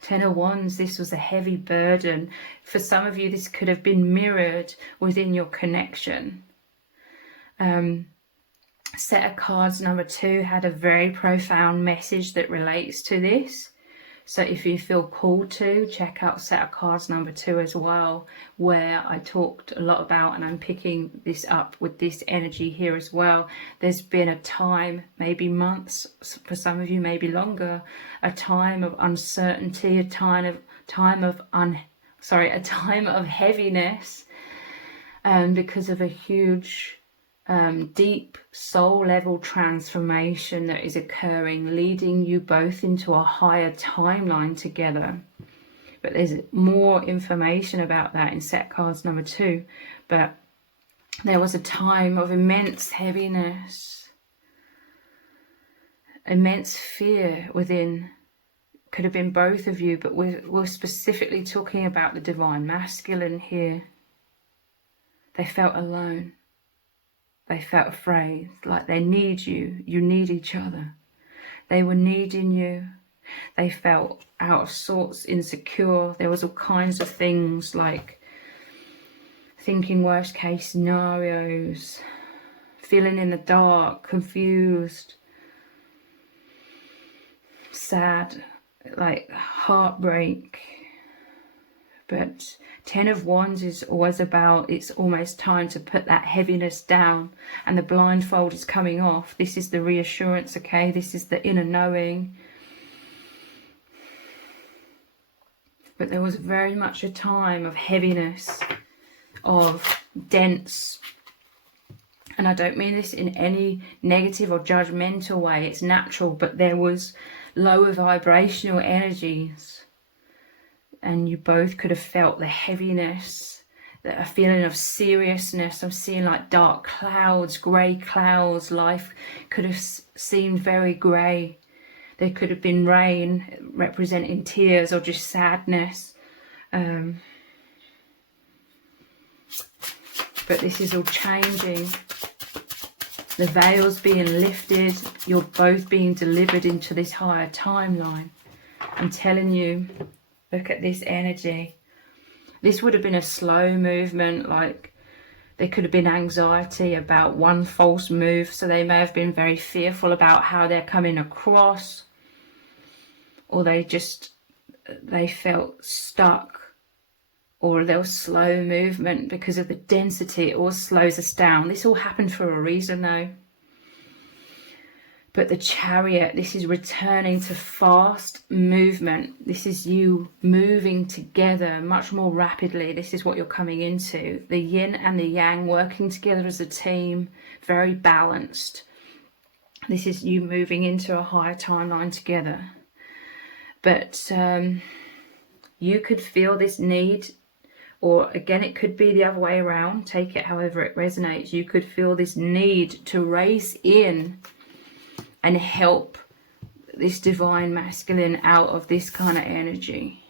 Ten of Wands, this was a heavy burden. For some of you, this could have been mirrored within your connection. Set of cards number 2 had a very profound message that relates to this. So if you feel called to, check out set of cards number 2 as well, where I talked a lot about, and I'm picking this up with this energy here as well. There's been a time, maybe months, for some of you maybe longer, a time of uncertainty, a time of heaviness, because of a huge deep soul level transformation that is occurring, leading you both into a higher timeline together. But there's more information about that in set cards number 2. But there was a time of immense heaviness, immense fear within. Could have been both of you, but we're specifically talking about the divine masculine here. They felt alone. They felt afraid, like they need you. You need each other. They were needing you. They felt out of sorts, insecure. There was all kinds of things like thinking worst case scenarios, feeling in the dark, confused, sad, like heartbreak. But 10 of Wands is always about, it's almost time to put that heaviness down, and the blindfold is coming off. This is the reassurance, okay? This is the inner knowing. But there was very much a time of heaviness, of dense, and I don't mean this in any negative or judgmental way, it's natural, but there was lower vibrational energies. And you both could have felt the heaviness, a feeling of seriousness. I'm seeing like dark clouds, grey clouds. Life could have seemed very grey. There could have been rain representing tears or just sadness. But this is all changing. The veil's being lifted. You're both being delivered into this higher timeline. I'm telling you. Look at this energy. This would have been a slow movement, like there could have been anxiety about one false move, so they may have been very fearful about how they're coming across, or they felt stuck, or there was slow movement because of the density. It all slows us down. This all happened for a reason though. But the Chariot, this is returning to fast movement. This is you moving together much more rapidly. This is what you're coming into. The yin and the yang working together as a team, very balanced. This is you moving into a higher timeline together. But you could feel this need, or again, it could be the other way around. Take it however it resonates. You could feel this need to race in and help this divine masculine out of this kind of energy.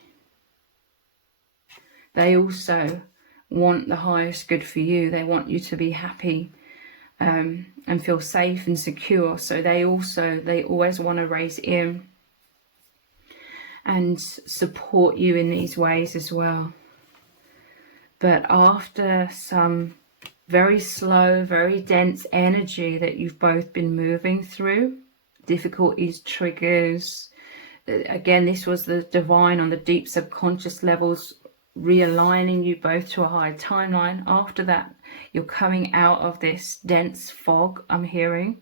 They also want the highest good for you. They want you to be happy and feel safe and secure. So they always want to raise in and support you in these ways as well. But after some very slow, very dense energy that you've both been moving through, difficulties, triggers. Again, this was the divine on the deep subconscious levels, realigning you both to a higher timeline. After that, you're coming out of this dense fog, I'm hearing,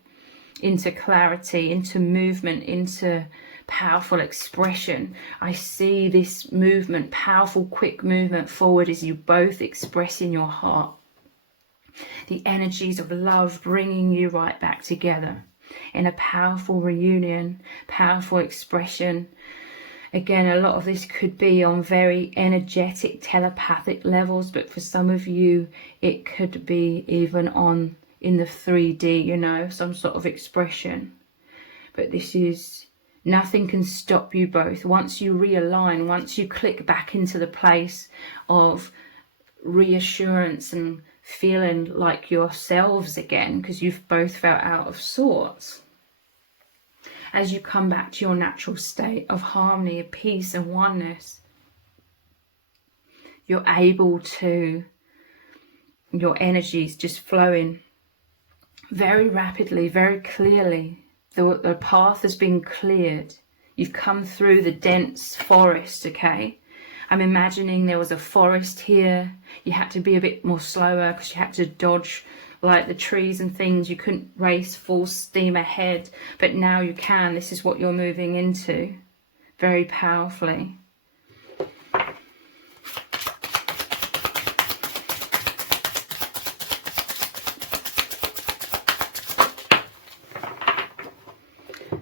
into clarity, into movement, into powerful expression. I see this movement, powerful, quick movement forward as you both express in your heart. The energies of love bringing you right back together in a powerful reunion, powerful expression. Again, a lot of this could be on very energetic, telepathic levels, but for some of you, it could be even on in the 3D, you know, some sort of expression. But this is, nothing can stop you both. Once you realign, once you click back into the place of reassurance and feeling like yourselves again, because you've both felt out of sorts. As you come back to your natural state of harmony, of peace and oneness, you're able to, your energies just flowing very rapidly, very clearly. The path has been cleared. You've come through the dense forest, okay? I'm imagining there was a forest here. You had to be a bit more slower because you had to dodge like the trees and things. You couldn't race full steam ahead, but now you can. This is what you're moving into very powerfully.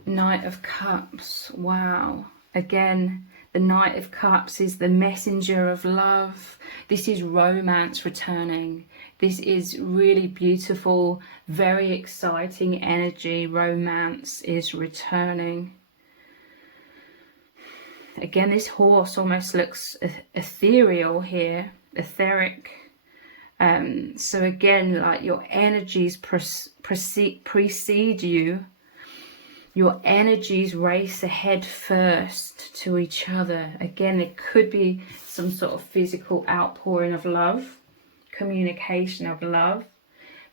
Knight of Cups. Wow. Again, the Knight of Cups is the messenger of love. This is romance returning. This is really beautiful, very exciting energy. Romance is returning. Again, this horse almost looks ethereal here, etheric. So again, like your energies precede you. Your energies race ahead first to each other. Again, it could be some sort of physical outpouring of love, communication of love.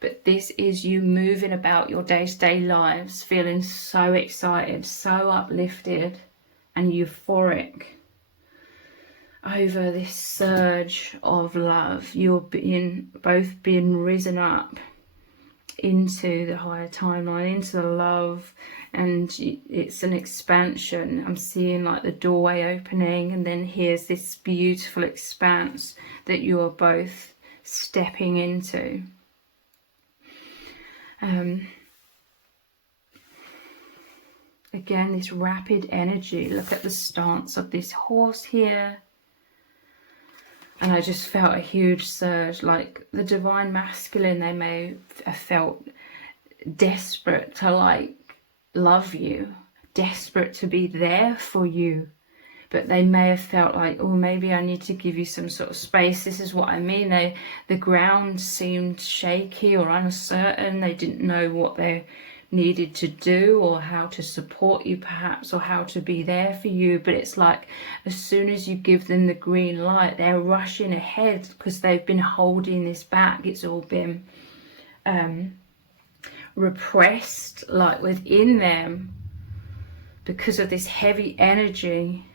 But this is you moving about your day-to-day lives, feeling so excited, so uplifted and euphoric over this surge of love. You're both being risen up into the higher timeline, into the love, and it's an expansion. I'm seeing like the doorway opening, and then here's this beautiful expanse that you are both stepping into. Again, this rapid energy. Look at the stance of this horse here. And I just felt a huge surge, like the divine masculine, they may have felt desperate to like love you, desperate to be there for you. But they may have felt like, oh, maybe I need to give you some sort of space. This is what I mean. The ground seemed shaky or uncertain. They didn't know what they needed to do or how to support you perhaps, or how to be there for you. But it's like as soon as you give them the green light, they're rushing ahead because they've been holding this back. It's all been repressed, like within them, because of this heavy energy.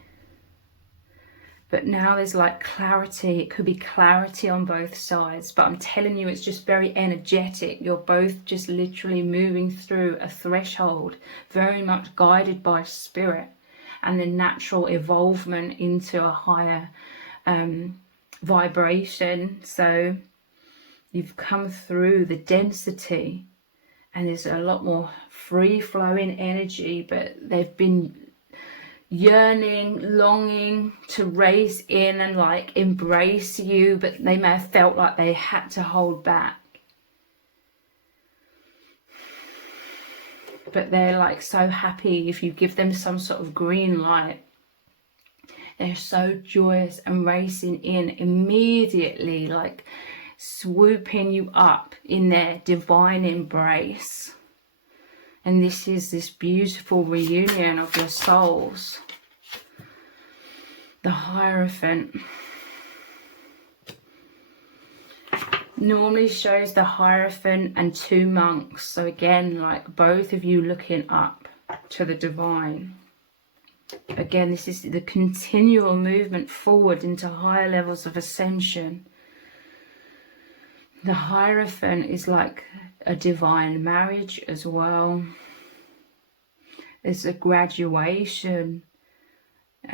But now there's like clarity. It could be clarity on both sides, but I'm telling you, it's just very energetic. You're both just literally moving through a threshold, very much guided by spirit and the natural evolvement into a higher vibration. So you've come through the density, and there's a lot more free-flowing energy, but they've been yearning, longing to race in and like embrace you, but they may have felt like they had to hold back. But they're like so happy if you give them some sort of green light. They're so joyous and racing in immediately, like swooping you up in their divine embrace. And this is this beautiful reunion of your souls. The Hierophant normally shows the Hierophant and two monks. So again, like both of you looking up to the divine. Again, this is the continual movement forward into higher levels of ascension. The Hierophant is like a divine marriage as well. It's a graduation.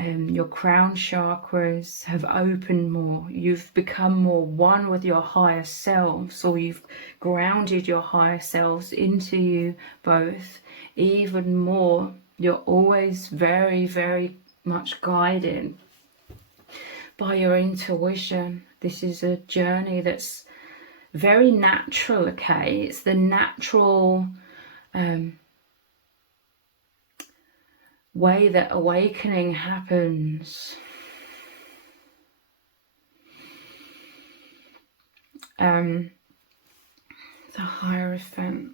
Your crown chakras have opened more. You've become more one with your higher selves, or you've grounded your higher selves into you both even more. You're always very, very much guided by your intuition. This is a journey that's very natural, okay? It's the natural way that awakening happens. The Hierophant.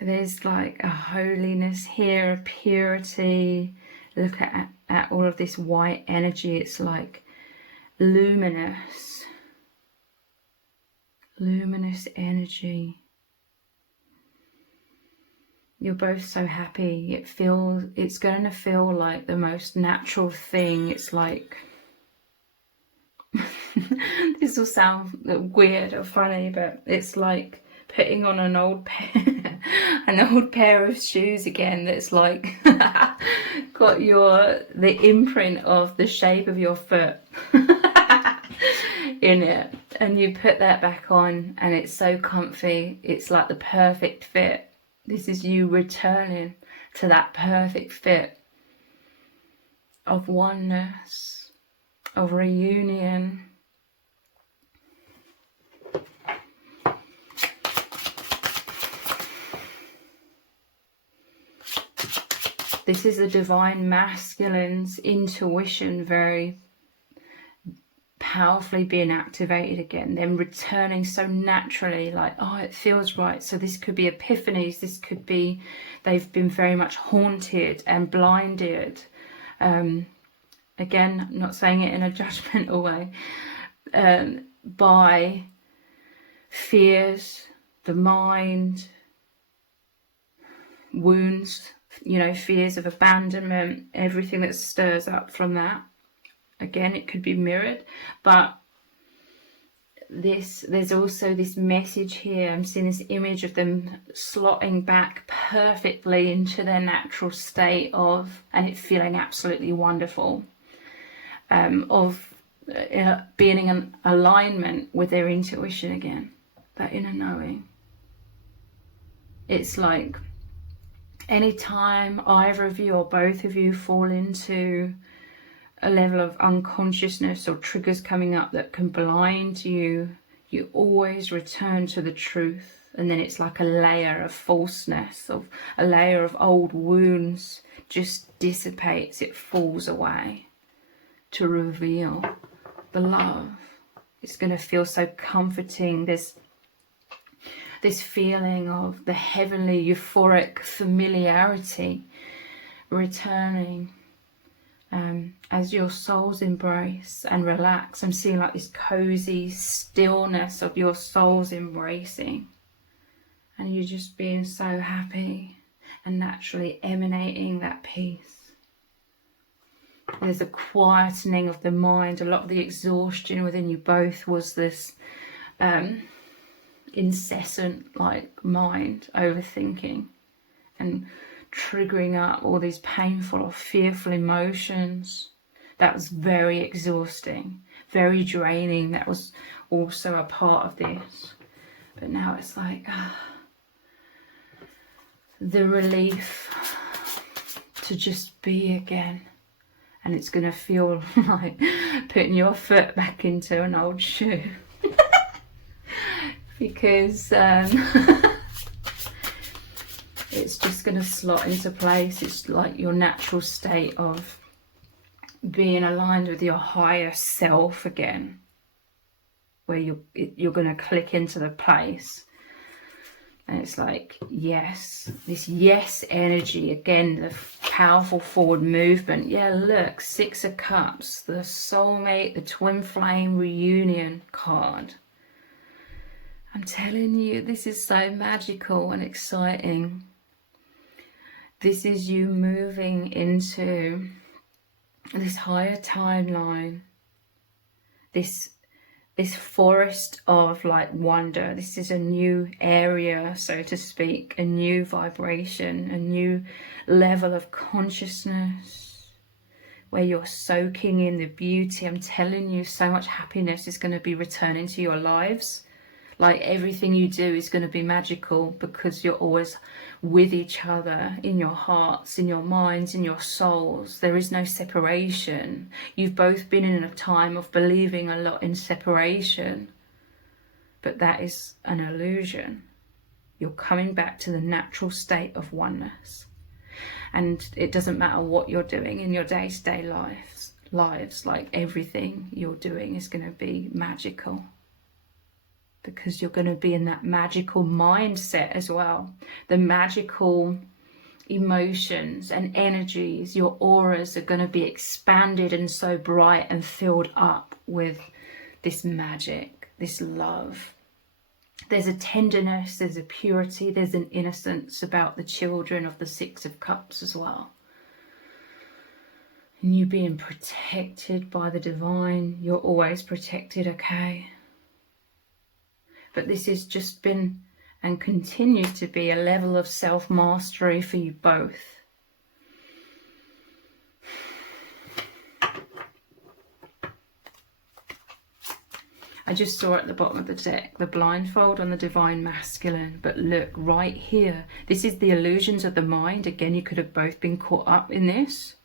There's like a holiness here, a purity. Look at all of this white energy. It's like luminous energy. You're both so happy. It's going to feel like the most natural thing. It's like this will sound weird or funny, but it's like putting on an old pair of shoes again that's like got the imprint of the shape of your foot in it, and you put that back on and it's so comfy. It's like the perfect fit. This is you returning to that perfect fit of oneness, of reunion. This is the divine masculine's intuition, very powerfully being activated again, then returning so naturally, like, oh, it feels right. So this could be epiphanies, this could be they've been very much haunted and blinded. Again, I'm not saying it in a judgmental way, by fears, the mind, wounds, you know, fears of abandonment, everything that stirs up from that. Again, it could be mirrored, but there's also this message here. I'm seeing this image of them slotting back perfectly into their natural state of, and it feeling absolutely wonderful, of being in alignment with their intuition again, that inner knowing. It's like anytime either of you or both of you fall into a level of unconsciousness or triggers coming up that can blind you, you always return to the truth. And then it's like a layer of falseness, of a layer of old wounds just dissipates, it falls away to reveal the love. It's going to feel so comforting. There's this feeling of the heavenly euphoric familiarity returning. As your souls embrace and relax, I'm seeing like this cozy stillness of your souls embracing, and you just being so happy and naturally emanating that peace. There's a quietening of the mind. A lot of the exhaustion within you both was this incessant like mind overthinking and triggering up all these painful or fearful emotions. That was very exhausting, very draining. That was also a part of this. But now it's like the relief to just be again. And it's going to feel like putting your foot back into an old shoe. Because it's just going to slot into place. It's like your natural state of being aligned with your higher self again, where you're going to click into the place. And it's like, yes, this yes energy, again, the powerful forward movement. Yeah, look, 6 of Cups, the soulmate, the twin flame reunion card. I'm telling you, this is so magical and exciting. This is you moving into this higher timeline, this forest of like wonder. This is a new area, so to speak, a new vibration, a new level of consciousness where you're soaking in the beauty. I'm telling you, so much happiness is going to be returning to your lives. Like everything you do is going to be magical because you're always with each other in your hearts, in your minds, in your souls. There is no separation. You've both been in a time of believing a lot in separation, but that is an illusion. You're coming back to the natural state of oneness. And it doesn't matter what you're doing in your day-to-day lives, like everything you're doing is going to be magical. Because you're going to be in that magical mindset as well. The magical emotions and energies, your auras are going to be expanded and so bright and filled up with this magic, this love. There's a tenderness, there's a purity, there's an innocence about the children of the 6 of Cups as well. And you being protected by the divine. You're always protected, okay? But this has just been and continues to be a level of self-mastery for you both. I just saw at the bottom of the deck the blindfold on the divine masculine, but look right here, this is the illusions of the mind. Again, you could have both been caught up in this.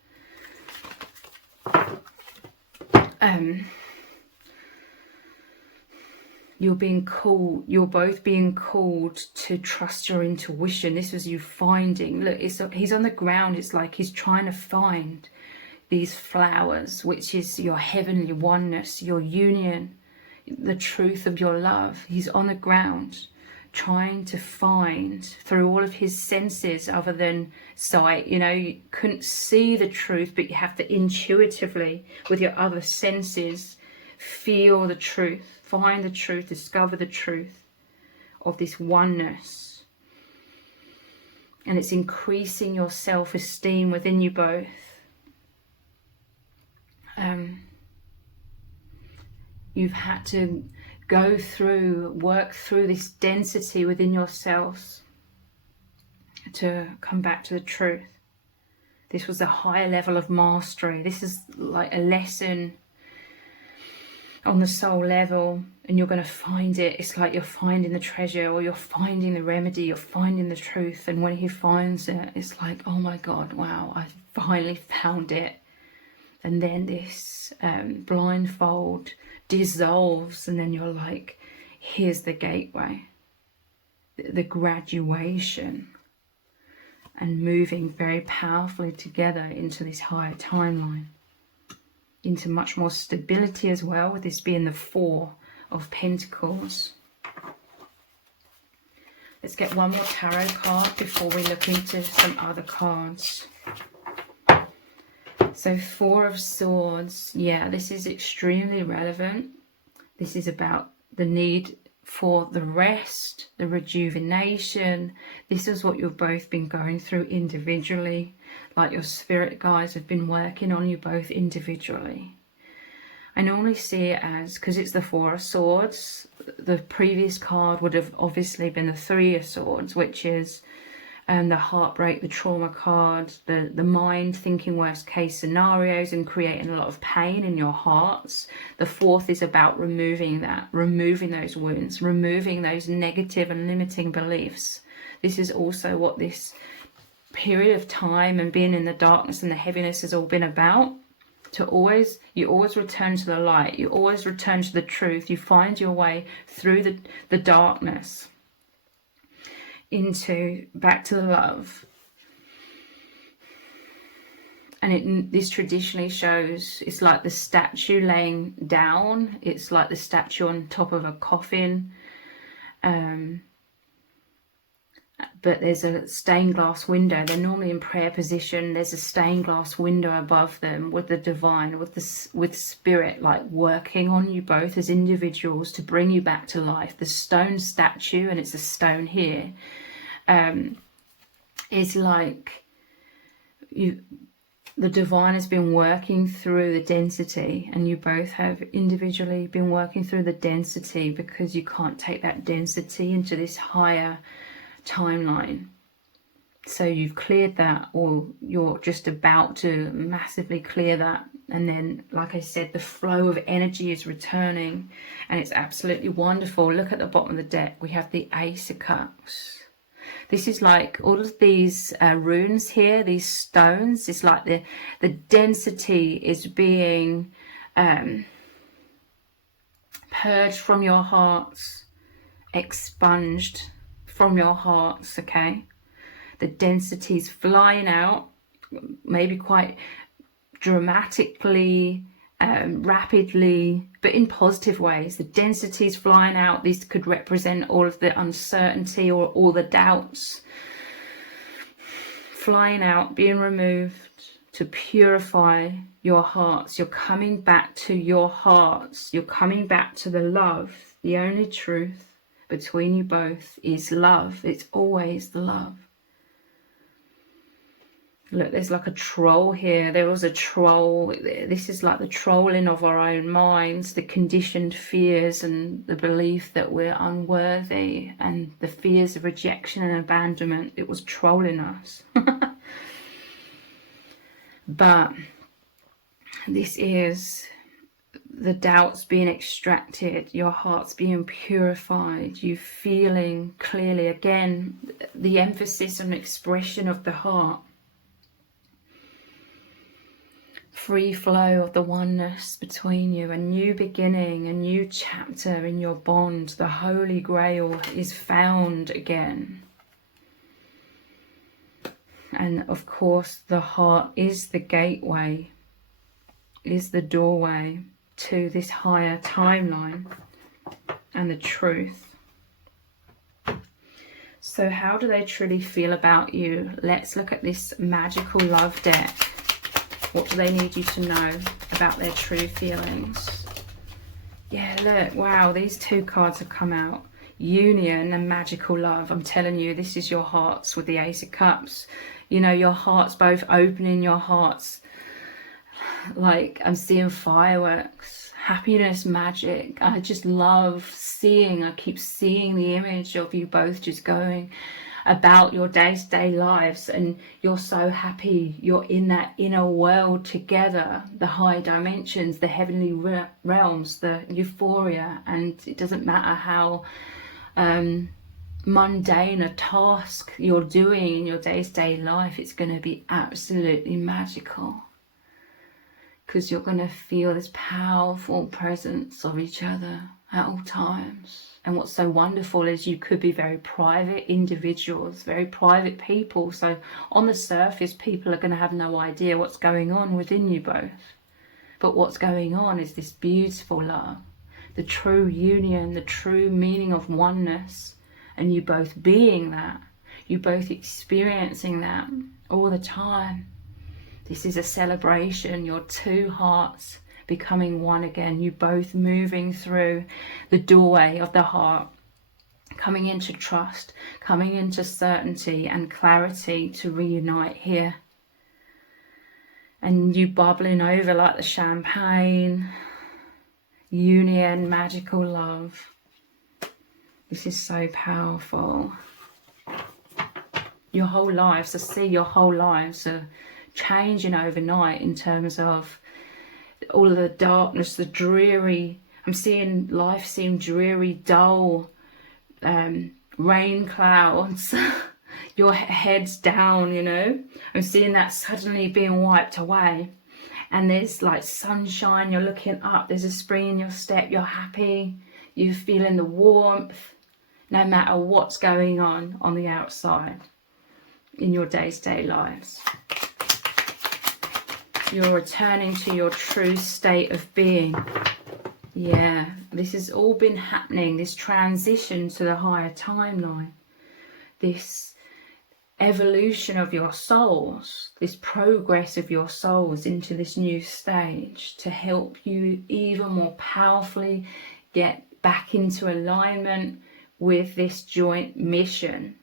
You're both being called to trust your intuition. This was you finding, look, he's on the ground. It's like he's trying to find these flowers, which is your heavenly oneness, your union, the truth of your love. He's on the ground trying to find through all of his senses other than sight. You know, you couldn't see the truth, but you have to intuitively, with your other senses, feel the truth, find the truth, discover the truth of this oneness. And it's increasing your self-esteem within you both. You've had to work through this density within yourselves to come back to the truth. This was a higher level of mastery. This is like a lesson on the soul level, and you're going to find it. It's like you're finding the treasure, or you're finding the remedy, you're finding the truth. And when he finds it, it's like, oh my God, wow, I finally found it. And then this blindfold dissolves, and then you're like, here's the gateway, the graduation, and moving very powerfully together into this higher timeline, into much more stability as well, with this being the Four of Pentacles. Let's get one more tarot card before we look into some other cards. So Four of Swords, yeah, this is extremely relevant. This is about the need for the rest, the rejuvenation. This is what you've both been going through individually, like your spirit guides have been working on you both individually. I normally see it as, because it's the Four of Swords, the previous card would have obviously been the Three of Swords, which is the heartbreak, the trauma card, the mind thinking worst case scenarios and creating a lot of pain in your hearts. The fourth is about removing that, removing those wounds, removing those negative and limiting beliefs. This is also what this period of time and being in the darkness and the heaviness has all been about. You always return to the light, you always return to the truth, you find your way through the darkness back to the love. And this traditionally shows, it's like the statue laying down, it's like the statue on top of a coffin, but there's a stained glass window. They're normally in prayer position. There's a stained glass window above them with the divine, with spirit, like working on you both as individuals to bring you back to life. The stone statue, and it's a stone here, is like the divine has been working through the density, and you both have individually been working through the density, because you can't take that density into this higher timeline. So you've cleared that, or you're just about to massively clear that. And then, like I said, the flow of energy is returning, and it's absolutely wonderful. Look at the bottom of the deck. We have the Ace of Cups. This is like all of these runes here, these stones. It's like the density is being purged from your hearts, expunged from your hearts, okay? The density's flying out, maybe quite dramatically, rapidly, but in positive ways. The density's flying out. These could represent all of the uncertainty or all the doubts flying out, being removed to purify your hearts. You're coming back to your hearts. You're coming back to the love. The only truth between you both is love. It's always the love. Look, there's like a troll here. There was a troll. This is like the trolling of our own minds, the conditioned fears and the belief that we're unworthy, and the fears of rejection and abandonment. It was trolling us. But this is the doubts being extracted, your heart's being purified, you feeling clearly. Again, the emphasis on expression of the heart. Free flow of the oneness between you, a new beginning, a new chapter in your bond. The Holy Grail is found again. And of course, the heart is the gateway is the doorway to this higher timeline and the truth. So how do they truly feel about you? Let's look at this magical love deck. What do they need you to know about their true feelings? Yeah, look, wow, these two cards have come out. Union and magical love. I'm telling you, this is your hearts with the Ace of Cups. You know, your hearts both opening, your hearts, like I'm seeing fireworks, happiness, magic. I just love seeing, I keep seeing the image of you both just going about your day-to-day lives, and you're so happy. You're in that inner world together, the high dimensions, the heavenly realms, the euphoria, and it doesn't matter how mundane a task you're doing in your day-to-day life, it's going to be absolutely magical, because you're going to feel this powerful presence of each other at all times. And what's so wonderful is you could be very private individuals, very private people. So on the surface, people are going to have no idea what's going on within you both. But what's going on is this beautiful love, the true union, the true meaning of oneness, and you both being that, you both experiencing that all the time. This is a celebration, your two hearts becoming one again, you both moving through the doorway of the heart, coming into trust, coming into certainty and clarity to reunite here. And you bubbling over like the champagne, union, magical love. This is so powerful. Your whole lives, I see your whole lives are changing overnight in terms of all of the darkness, the dreary. I'm seeing life seem dreary, dull, rain clouds, your head's down, you know. I'm seeing that suddenly being wiped away. And there's like sunshine, you're looking up, there's a spring in your step, you're happy, you're feeling the warmth, no matter what's going on the outside in your day-to-day lives. You're returning to your true state of being. Yeah, this has all been happening, this transition to the higher timeline, this evolution of your souls, this progress of your souls into this new stage to help you even more powerfully get back into alignment with this joint mission.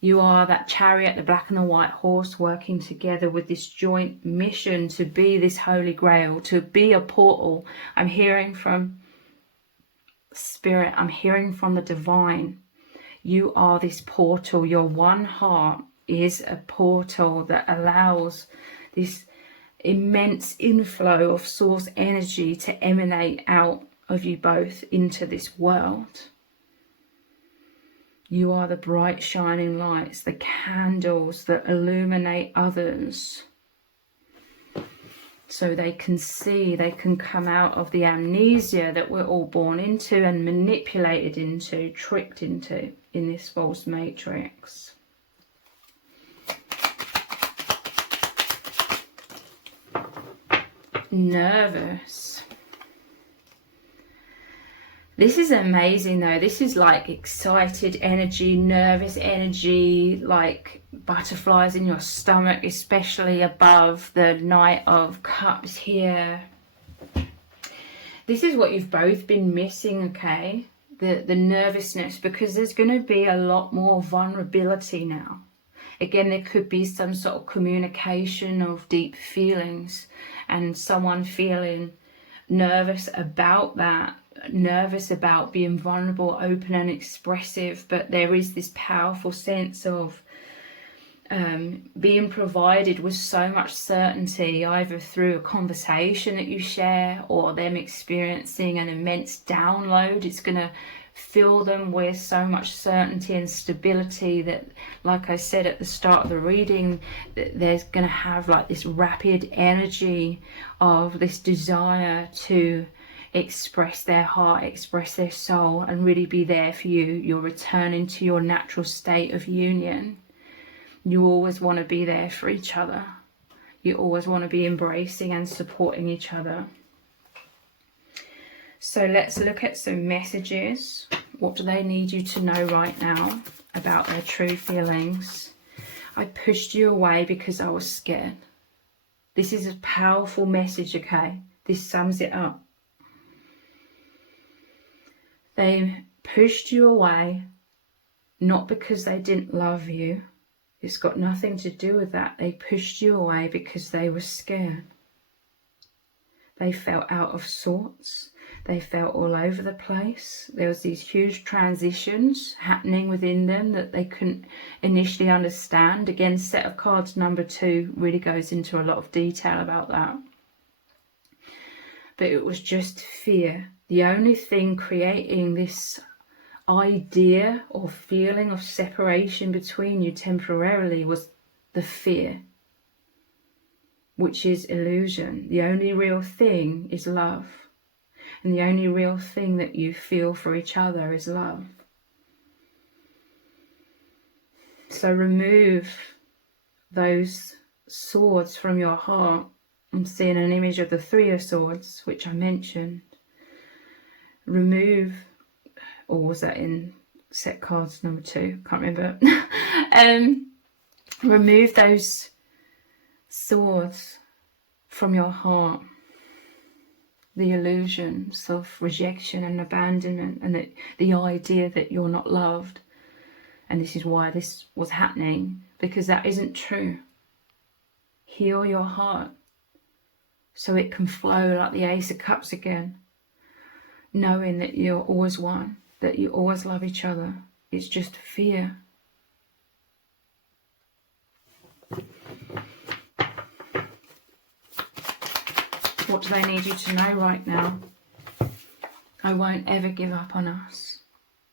You are that chariot, the black and the white horse, working together with this joint mission to be this holy grail, to be a portal. I'm hearing from spirit, I'm hearing from the divine. You are this portal. Your one heart is a portal that allows this immense inflow of source energy to emanate out of you both into this world. You are the bright shining lights, the candles that illuminate others so they can see, they can come out of the amnesia that we're all born into and manipulated into, tricked into in this false matrix. Nervous. This is amazing though. This is like excited energy, nervous energy, like butterflies in your stomach, especially above the Knight of Cups here. This is what you've both been missing, okay? The nervousness, because there's going to be a lot more vulnerability now. Again, there could be some sort of communication of deep feelings and someone feeling nervous about that. Nervous about being vulnerable, open and expressive, but there is this powerful sense of being provided with so much certainty, either through a conversation that you share or them experiencing an immense download. It's going to fill them with so much certainty and stability that, like I said at the start of the reading, that there's going to have like this rapid energy of this desire to express their heart, express their soul, and really be there for you. You're returning to your natural state of union. You always want to be there for each other. You always want to be embracing and supporting each other. So let's look at some messages. What do they need you to know right now about their true feelings? I pushed you away because I was scared. This is a powerful message, okay? This sums it up. They pushed you away not because they didn't love you. It's got nothing to do with that. They pushed you away because they were scared. They felt out of sorts. They felt all over the place. There was these huge transitions happening within them that they couldn't initially understand. Again, set of cards number 2 really goes into a lot of detail about that. But it was just fear. The only thing creating this idea or feeling of separation between you temporarily was the fear, which is illusion. The only real thing is love. And the only real thing that you feel for each other is love. So remove those swords from your heart. I'm seeing an image of the 3 of Swords, which I mentioned. Remove, or was that in set cards number 2? Can't remember. Remove those swords from your heart. The illusions of rejection and abandonment, and the idea that you're not loved. And this is why this was happening, because that isn't true. Heal your heart so it can flow like the Ace of Cups again, knowing that you're always one, that you always love each other. It's just fear. What do they need you to know right now? I won't ever give up on us.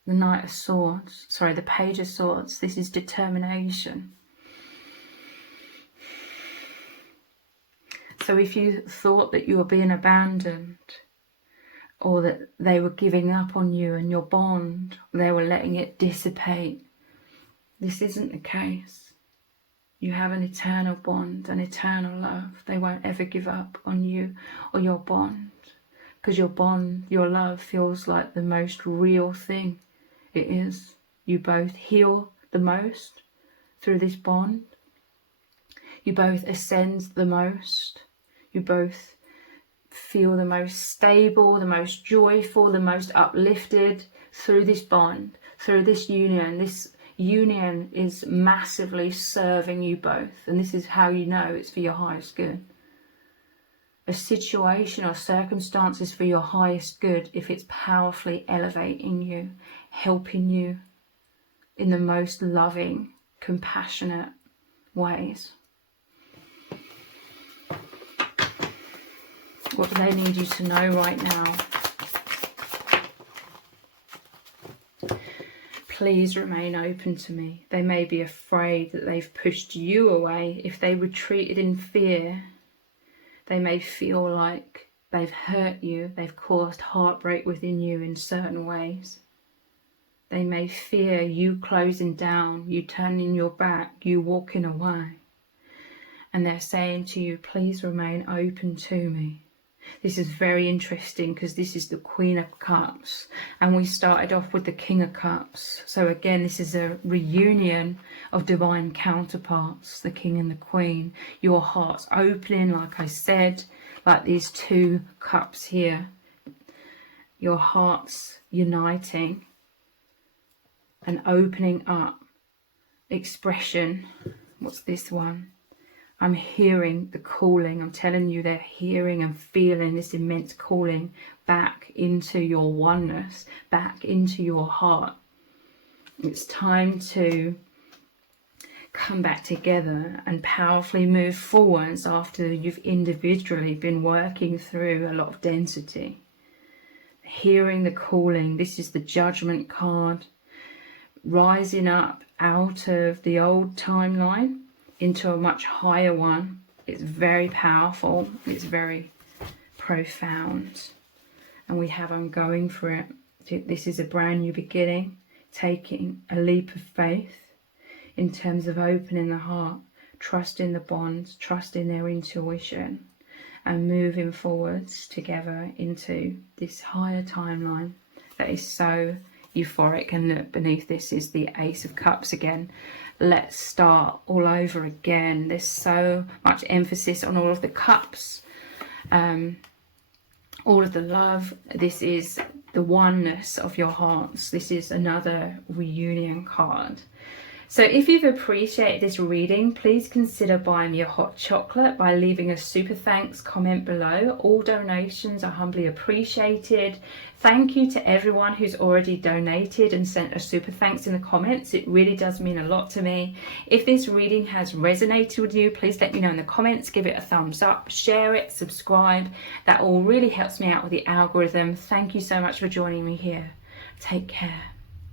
The Knight of Swords, sorry, the Page of Swords. This is determination. So if you thought that you were being abandoned, or that they were giving up on you and your bond, they were letting it dissipate, this isn't the case. You have an eternal bond, an eternal love. They won't ever give up on you or your bond, because your bond, your love feels like the most real thing. It is. You both heal the most through this bond. You both ascend the most. You both feel the most stable, the most joyful, the most uplifted through this bond, through this union. This union is massively serving you both, and this is how you know it's for your highest good. A situation or circumstance is for your highest good if it's powerfully elevating you, helping you in the most loving, compassionate ways. What do they need you to know right now? Please remain open to me. They may be afraid that they've pushed you away. If they retreated in fear, they may feel like they've hurt you, they've caused heartbreak within you in certain ways. They may fear you closing down, you turning your back, you walking away. And they're saying to you, please remain open to me. This is very interesting because this is the Queen of Cups, and we started off with the King of Cups. So again, this is a reunion of divine counterparts, the King and the Queen. Your heart's opening, like I said, like these 2 cups here. Your heart's uniting and opening up. Expression. What's this one? I'm hearing the calling. I'm telling you, they're hearing and feeling this immense calling back into your oneness, back into your heart. It's time to come back together and powerfully move forwards after you've individually been working through a lot of density. Hearing the calling. This is the Judgment card. Rising up out of the old timeline into a much higher one. It's very powerful. It's very profound. And we have I'm going for it. This is a brand new beginning. Taking a leap of faith in terms of opening the heart. trusting the bond, trusting their intuition, and moving forwards together into this higher timeline that is so euphoric. And look, beneath this is the Ace of Cups again. Let's start all over again. There's so much emphasis on all of the cups, all of the love. This is the oneness of your hearts. This is another reunion card. So if you've appreciated this reading, please consider buying me a hot chocolate by leaving a super thanks comment below. All donations are humbly appreciated. Thank you to everyone who's already donated and sent a super thanks in the comments. It really does mean a lot to me. If this reading has resonated with you, please let me know in the comments. Give it a thumbs up, share it, subscribe. That all really helps me out with the algorithm. Thank you so much for joining me here. Take care.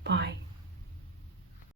Bye.